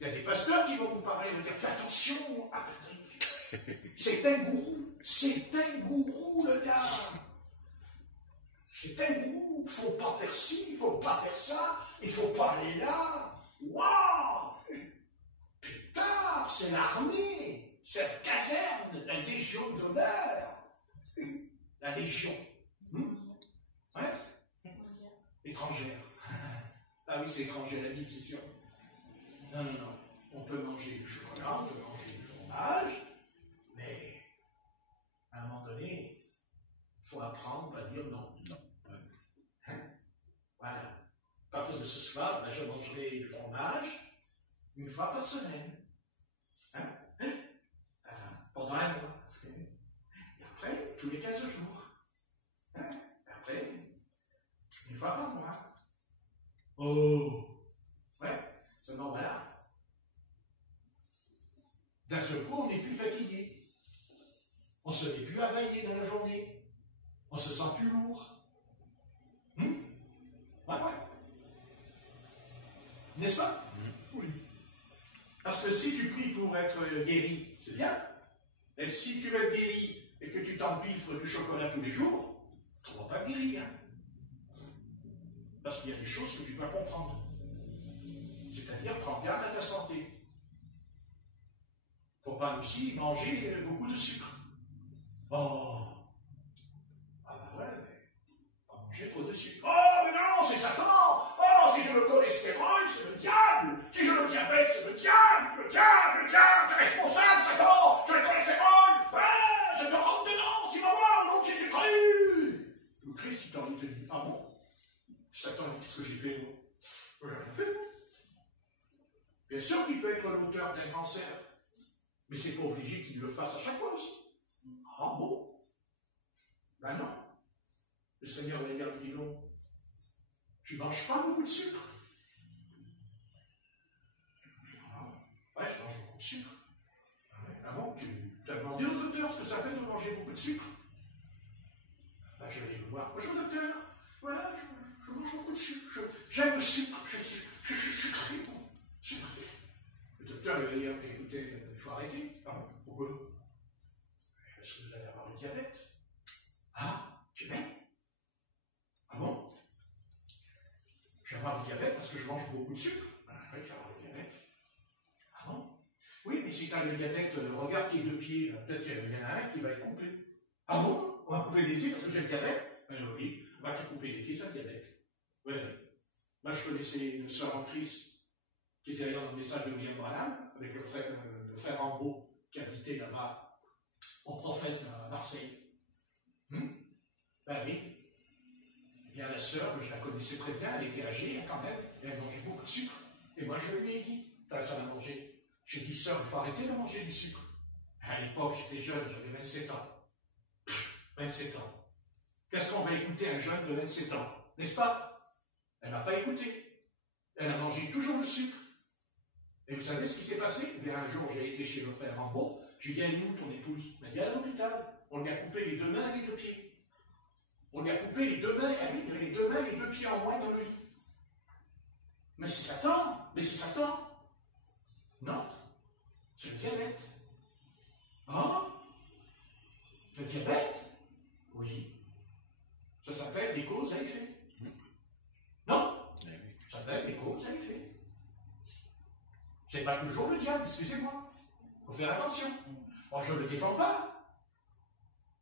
il y a des pasteurs qui vont vous parler, ils vont dire, fais attention à Patrick. C'est un gourou, le gars. C'est un gourou, il ne faut pas faire ci, il ne faut pas faire ça, il ne faut pas aller là. Waouh! Putain, c'est l'armée, c'est la caserne, la légion d'honneur. La légion. Ouais? Étrangère. Ah oui, c'est étranger, la vie, c'est sûr. Non. On peut manger du chocolat, on peut manger du fromage, mais à un moment donné, il faut apprendre à dire non. Non. Hein? Voilà. À partir de ce soir, je mangerai du fromage 1 fois par semaine. Hein? Pendant 1 mois. Et après, tous les 15 jours. Hein? Et après, 1 fois par mois. Oh! Ouais, seulement voilà. D'un seul coup, on n'est plus fatigué. On ne se met plus à veiller dans la journée. On se sent plus lourd. Ouais. N'est-ce pas? Oui. Parce que si tu pries pour être guéri, c'est bien. Et si tu veux être guéri et que tu t'empiffres du chocolat tous les jours, tu ne vas pas guérir. Parce qu'il y a des choses que tu dois comprendre. C'est-à-dire, prends garde à ta santé. Il ne faut pas aussi manger beaucoup de sucre. Oh! Ah ben ouais, mais pas manger trop de sucre. Oh, mais non, c'est Satan! Oh, si j'ai le cholestérol, c'est le diable! Si j'ai le diabète, c'est le diable! Le diable, t'es responsable, Satan! Tu as le cholestérol! Ah, je te rentre dedans! Tu vas voir, au nom de Jésus-Christ! Le Christ, il te dit, ah bon? Satan, qu'est-ce que j'ai fait, moi? J'ai rien fait, moi. Bien sûr qu'il peut être l'auteur d'un cancer, mais c'est pas obligé qu'il le fasse à chaque fois aussi. Ah bon? Ben non. Le Seigneur va dire, dis donc, tu ne manges pas beaucoup de sucre? Ouais, je mange beaucoup de sucre. Ah bon, tu as demandé au docteur ce que ça fait de manger beaucoup de sucre? Ben, je vais le voir. Bonjour docteur, voilà, je mange beaucoup de sucre. J'aime le sucre, je suis sucré. Sucré. Le docteur il va dire, écoutez, il faut arrêter. Ah bon, pourquoi? Parce que vous allez avoir le diabète. Ah, tu m'aimes? Ah bon? Je vais avoir le diabète parce que je mange beaucoup de sucre. Ah oui, tu vas avoir le diabète. Ah bon? Oui, mais si tu as le diabète, regarde tes deux pieds, peut-être qu'il y en a un qui va être coupé. Ah bon? On va couper les pieds parce que j'ai le diabète? Oui, on va te couper les pieds, ça le diabète. Oui, oui. Moi, je connaissais une sœur en Christ qui était d'ailleurs dans le message de William Branham, avec le frère Rambaud, qui habitait là-bas, au Prophète à Marseille. Ben oui. Eh bien, la sœur, je la connaissais très bien, elle était âgée quand même, et elle mangeait beaucoup de sucre. Et moi, je lui ai dit, t'as ça à manger. J'ai dit, sœur, il faut arrêter de manger du sucre. À l'époque, j'étais jeune, j'avais 27 ans. 27 ans. Qu'est-ce qu'on va écouter un jeune de 27 ans? N'est-ce pas? Elle n'a pas écouté. Elle a mangé toujours le sucre. Et vous savez ce qui s'est passé? Eh bien, un jour, j'ai été chez le frère Rambaud, je lui ai dit, elle est où ton épouse? Il m'a dit, à l'hôpital. On lui a coupé les deux mains et les deux pieds. On lui a coupé les deux mains, il y avait les deux mains et les deux pieds en moins dans le lit. Mais c'est Satan! Mais c'est Satan! Non, c'est le diabète. Ah? Le diabète? Oui. Ça s'appelle des causes à effet. Non? Ça s'appelle des causes à effet. C'est pas toujours le diable, excusez-moi. Il faut faire attention. Alors, je ne le défends pas.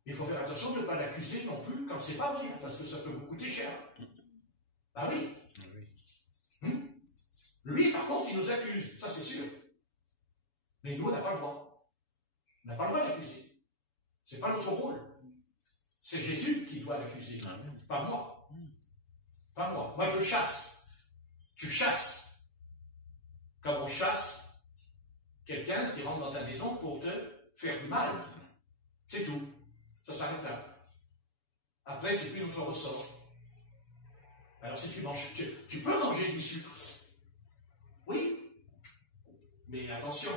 Il faut faire attention de ne pas l'accuser non plus quand c'est pas vrai, parce que ça peut vous coûter cher. Ah oui. Lui, par contre, il nous accuse, ça c'est sûr. Mais nous, on n'a pas le droit. On n'a pas le droit d'accuser. C'est pas notre rôle. C'est Jésus qui doit l'accuser, pas moi. Pas moi. Moi, je chasse. Tu chasses. Comme on chasse quelqu'un qui rentre dans ta maison pour te faire du mal. C'est tout. Ça s'arrête là. Après, c'est plus notre ressort. Alors, si tu manges, tu peux manger du sucre. Oui. Mais attention.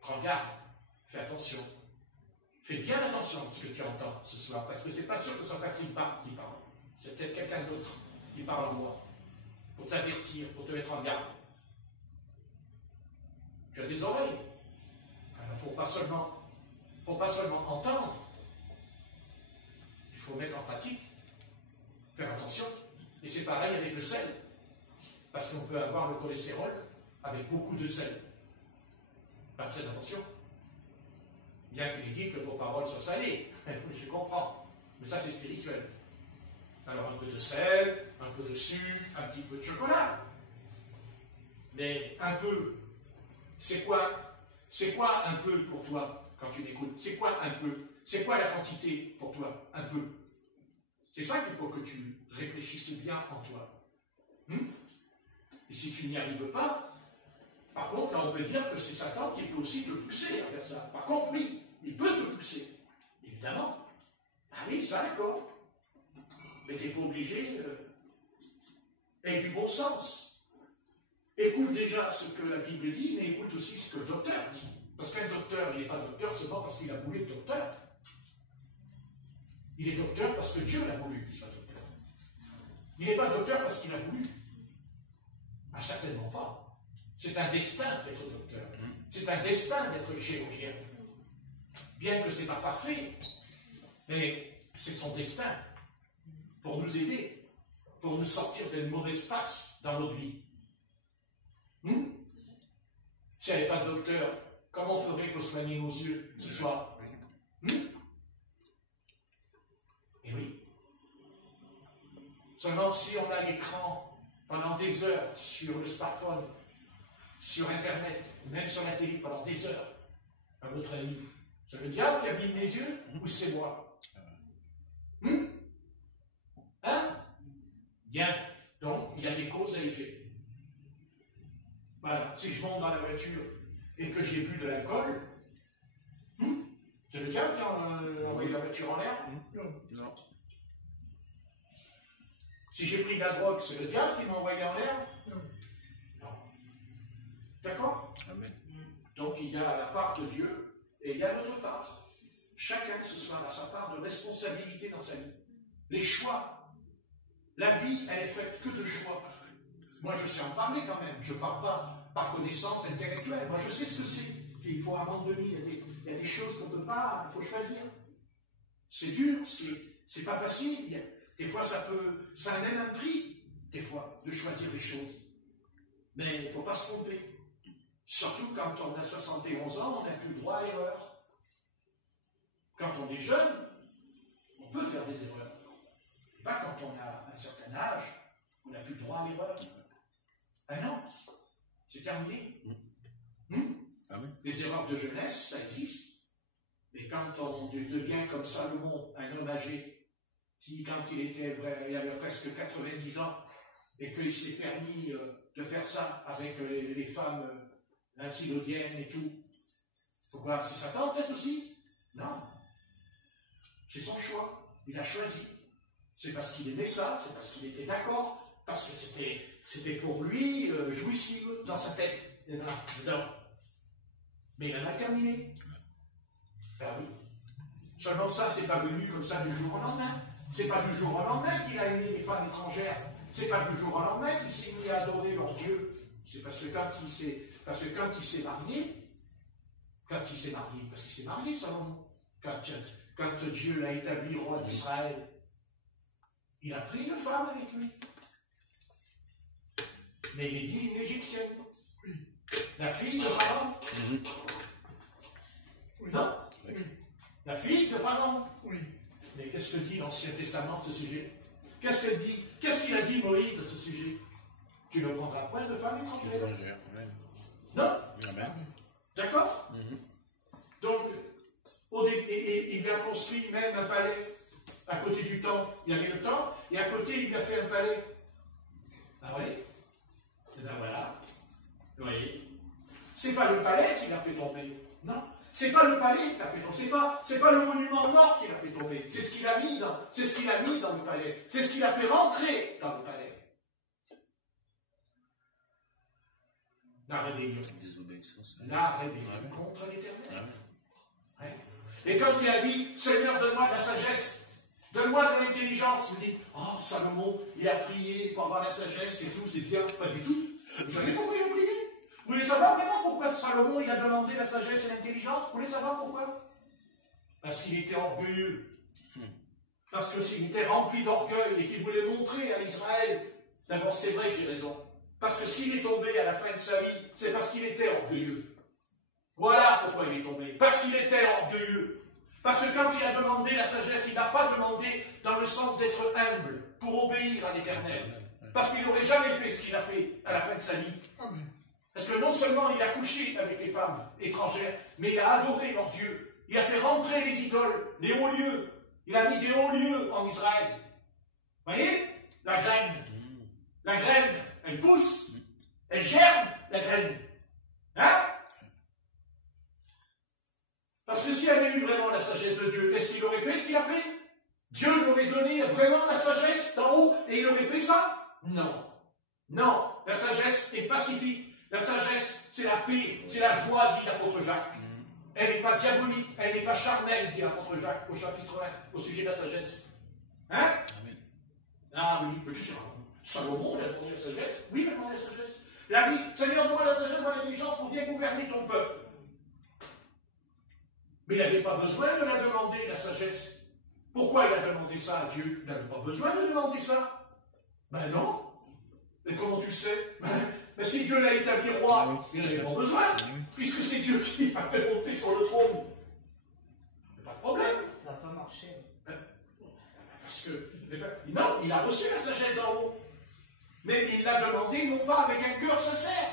Prends garde. Fais attention. Fais bien attention à ce que tu entends ce soir, parce que c'est pas sûr que ce soit Patrick Bart qui parle. C'est peut-être quelqu'un d'autre qui parle en moi. Pour t'avertir, pour te mettre en garde. Tu as des oreilles. Alors, il ne faut pas seulement entendre. Il faut mettre en pratique. Faire attention. Et c'est pareil avec le sel. Parce qu'on peut avoir le cholestérol avec beaucoup de sel. Faire très attention. Bien qu'il ait dit que vos paroles soient salées. Je comprends. Mais ça, c'est spirituel. Alors, un peu de sel, un peu de sucre, un petit peu de chocolat. Mais un peu, c'est quoi un peu pour toi quand tu m'écoutes? C'est quoi un peu? C'est quoi la quantité pour toi? Un peu. C'est ça qu'il faut que tu réfléchisses bien en toi. Et si tu n'y arrives pas, par contre, là, on peut dire que c'est Satan qui peut aussi te pousser vers ça. Par contre, oui, il peut te pousser. Évidemment. Ah oui, ça, d'accord. Mais tu n'es pas obligé avec du bon sens. Écoute déjà ce que la Bible dit, mais écoute aussi ce que le docteur dit. Parce qu'un docteur, il n'est pas docteur seulement parce qu'il a voulu être docteur. Il est docteur parce que Dieu l'a voulu qu'il soit docteur. Il n'est pas docteur parce qu'il a voulu. Ah, certainement pas. C'est un destin d'être docteur. C'est un destin d'être chirurgien. Bien que ce n'est pas parfait, mais c'est son destin pour nous aider, pour nous sortir d'une mauvaise passe dans notre vie. Si elle n'est pas de docteur, comment on ferait pour soigner nos yeux ce soir? Et oui. Seulement si on a l'écran pendant des heures sur le smartphone, sur Internet, même sur la télé pendant des heures, à votre avis, c'est le diable qui abîme les yeux ou c'est moi? Hein? Bien. Donc, il y a des causes et effets. Voilà. Si je monte dans la voiture et que j'ai bu de l'alcool, c'est le diable qui a envoyé la voiture en l'air? Non. Si j'ai pris de la drogue, c'est le diable qui m'a envoyé en l'air? Non. D'accord? Amen. Donc, il y a la part de Dieu et il y a notre part. Chacun, ce soir, a sa part de responsabilité dans sa vie. Les choix. La vie, elle est faite que de choix. Moi, je sais en parler quand même. Je ne parle pas par connaissance intellectuelle. Moi, je sais ce que c'est. Il faut abandonner. Il y a des choses qu'on ne peut pas. Il faut choisir. C'est dur. C'est pas facile. Des fois, ça amène un prix. Des fois, de choisir les choses. Mais il ne faut pas se tromper. Surtout quand on a 71 ans, on n'a plus le droit à l'erreur. Quand on est jeune, on peut faire des erreurs. Pas quand on a un certain âge, on n'a plus le droit à l'erreur. Ah non, c'est terminé. Les erreurs de jeunesse, ça existe. Mais quand on devient comme Salomon, un homme âgé, qui, quand il avait presque 90 ans, et qu'il s'est permis de faire ça avec les femmes sidoniennes et tout, pourquoi? C'est Satan peut-être aussi? Non. C'est son choix. Il a choisi. C'est parce qu'il aimait ça, c'est parce qu'il était d'accord, parce que c'était pour lui jouissif dans sa tête, dedans. Mais il en a terminé. Ben oui. Seulement ça, c'est pas venu comme ça du jour au lendemain. C'est pas du jour au lendemain qu'il a aimé les femmes étrangères. C'est pas du jour au lendemain qu'il s'est mis à adorer leur Dieu. C'est parce que quand il s'est marié, parce qu'il s'est marié, Salomon, quand Dieu l'a établi roi d'Israël, il a pris une femme avec lui. Mais il est dit une égyptienne. Oui. La fille de Pharaon. Oui. Non? Oui. La fille de Pharaon. Oui. Mais qu'est-ce que dit l'Ancien Testament à ce sujet? Qu'est-ce qu'il a dit Moïse à ce sujet? Tu ne prendras point de femme étrangère. Non? Amen. D'accord? Donc, il lui a construit même un palais. À côté du temple, il y avait le temple, et à côté, il lui a fait un palais. Ah oui? Et bien voilà. Vous voyez? C'est pas le palais qui l'a fait tomber. Non. C'est pas le palais qui l'a fait tomber. C'est pas le monument mort qui l'a fait tomber. C'est ce qu'il a mis dans le palais. C'est ce qu'il a fait rentrer dans le palais. La rébellion. Désobéissance. La rébellion contre l'Éternel. Ouais. Et quand il a dit, Seigneur, donne-moi de la sagesse, donne-moi de l'intelligence, il dit, oh, Salomon, il a prié pour avoir la sagesse et tout, c'est bien. Pas du tout. Vous savez pourquoi il a prié? Vous voulez savoir vraiment pourquoi Salomon, il a demandé la sagesse et l'intelligence? Vous voulez savoir pourquoi? Parce qu'il était orgueilleux. Parce que s'il était rempli d'orgueil et qu'il voulait montrer à Israël, d'abord c'est vrai que j'ai raison. Parce que s'il est tombé à la fin de sa vie, c'est parce qu'il était orgueilleux. Voilà pourquoi il est tombé. Parce qu'il était orgueilleux. Parce que quand il a demandé la sagesse, il n'a pas demandé dans le sens d'être humble, pour obéir à l'Éternel. Parce qu'il n'aurait jamais fait ce qu'il a fait à la fin de sa vie. Parce que non seulement il a couché avec les femmes étrangères, mais il a adoré leur Dieu. Il a fait rentrer les idoles, les hauts lieux. Il a mis des hauts lieux en Israël. Vous voyez? La graine. La graine, elle pousse. Elle germe, la graine. Hein? Parce que s'il avait eu vraiment la sagesse de Dieu, est-ce qu'il aurait fait ce qu'il a fait? Dieu lui aurait donné vraiment la sagesse d'en haut et il aurait fait ça? Non. Non. La sagesse est pacifique. La sagesse, c'est la paix, c'est la joie, dit l'apôtre Jacques. Elle n'est pas diabolique, elle n'est pas charnelle, dit l'apôtre Jacques au chapitre 1, au sujet de la sagesse. Hein? Amen. Ah, vous dites, mais tu sais, Salomon, il a demandé la sagesse? Oui, il a demandé la sagesse. Il a dit, Seigneur, donne-moi la sagesse, donne-moi l'intelligence pour bien gouverner ton peuple. Mais il n'avait pas besoin de la demander, la sagesse. Pourquoi il a demandé ça à Dieu? Il n'avait pas besoin de demander ça. Ben non. Et comment tu sais? Ben si Dieu l'a établi roi, il n'avait pas besoin, puisque c'est Dieu qui avait monté sur le trône. Pas de problème. Ça n'a pas marché. Parce que, non, il a reçu la sagesse d'en haut. Mais il l'a demandé non pas avec un cœur sincère.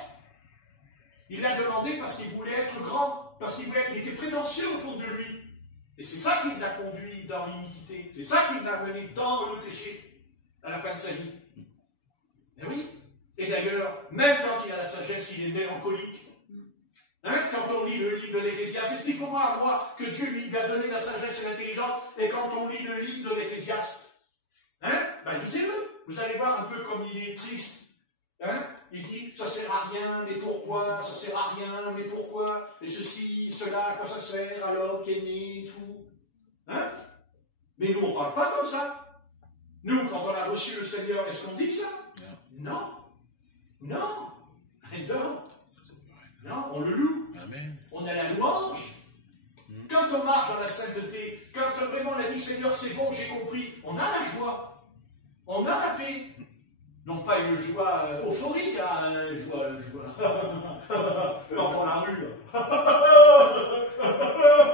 Il l'a demandé parce qu'il voulait être grand, parce qu'il était prétentieux au fond de lui. Et c'est ça qui l'a conduit dans l'iniquité. C'est ça qui l'a mené dans le péché à la fin de sa vie. Et oui. Et d'ailleurs, même quand il a la sagesse, il est mélancolique. Hein, quand on lit le livre de l'Ecclésiaste, explique-moi à moi que Dieu lui a donné la sagesse et l'intelligence, et quand on lit le livre de l'Ecclésiaste, hein, ben lisez-le. Vous allez voir un peu comme il est triste. Hein? Il dit, ça sert à rien, mais pourquoi? Ça sert à rien, mais pourquoi? Et ceci, cela, à quoi ça sert à l'homme qui est né et tout? Hein? Mais nous, on ne parle pas comme ça. Nous, quand on a reçu le Seigneur, est-ce qu'on dit ça? Non. Non. Non. Non, on le loue. Amen. On a la louange. Quand on marche dans la sainteté, quand vraiment on a dit, Seigneur, c'est bon, j'ai compris, on a la joie. On a la paix. Non pas une joie euphorique, hein, une joie. Quand on la rue.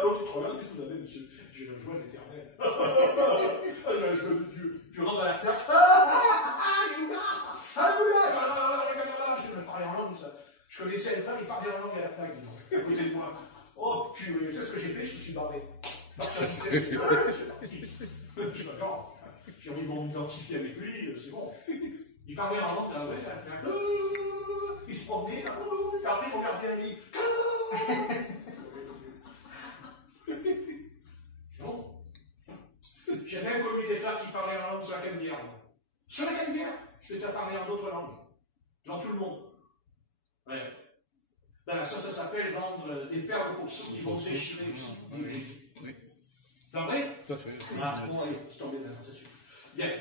L'autre, tu te regardes, qu'est-ce que vous avez, monsieur? J'ai la joie de l'éternel. J'ai la joie de Dieu. Tu rentres dans la fenêtre. Alléluia. Je me parlais en langue, ça. Je connaissais une femme qui parlait en langue à la fenêtre, à côté de moi. Oh purée, tu sais ce que j'ai fait? Je me suis barré. Je suis parti. Je me genre. J'ai envie de m'identifier avec lui, c'est bon. Il parlait en langue, là, ouais, il se promenait, là, il parlait, il regardait un livre. Non. J'ai même connu des femmes qui parlaient en langue sur la Canebière. Sur la Canebière, je t'ai parlé en d'autres langues. Dans tout le monde. Ouais. Ben, ça s'appelle vendre des perles pour ceux qui vont déchirer aussi, dit Jésus. Oui. C'est vrai? Tout à fait. Ah, bon, allez, c'est tombé maintenant, c'est sûr. Bien.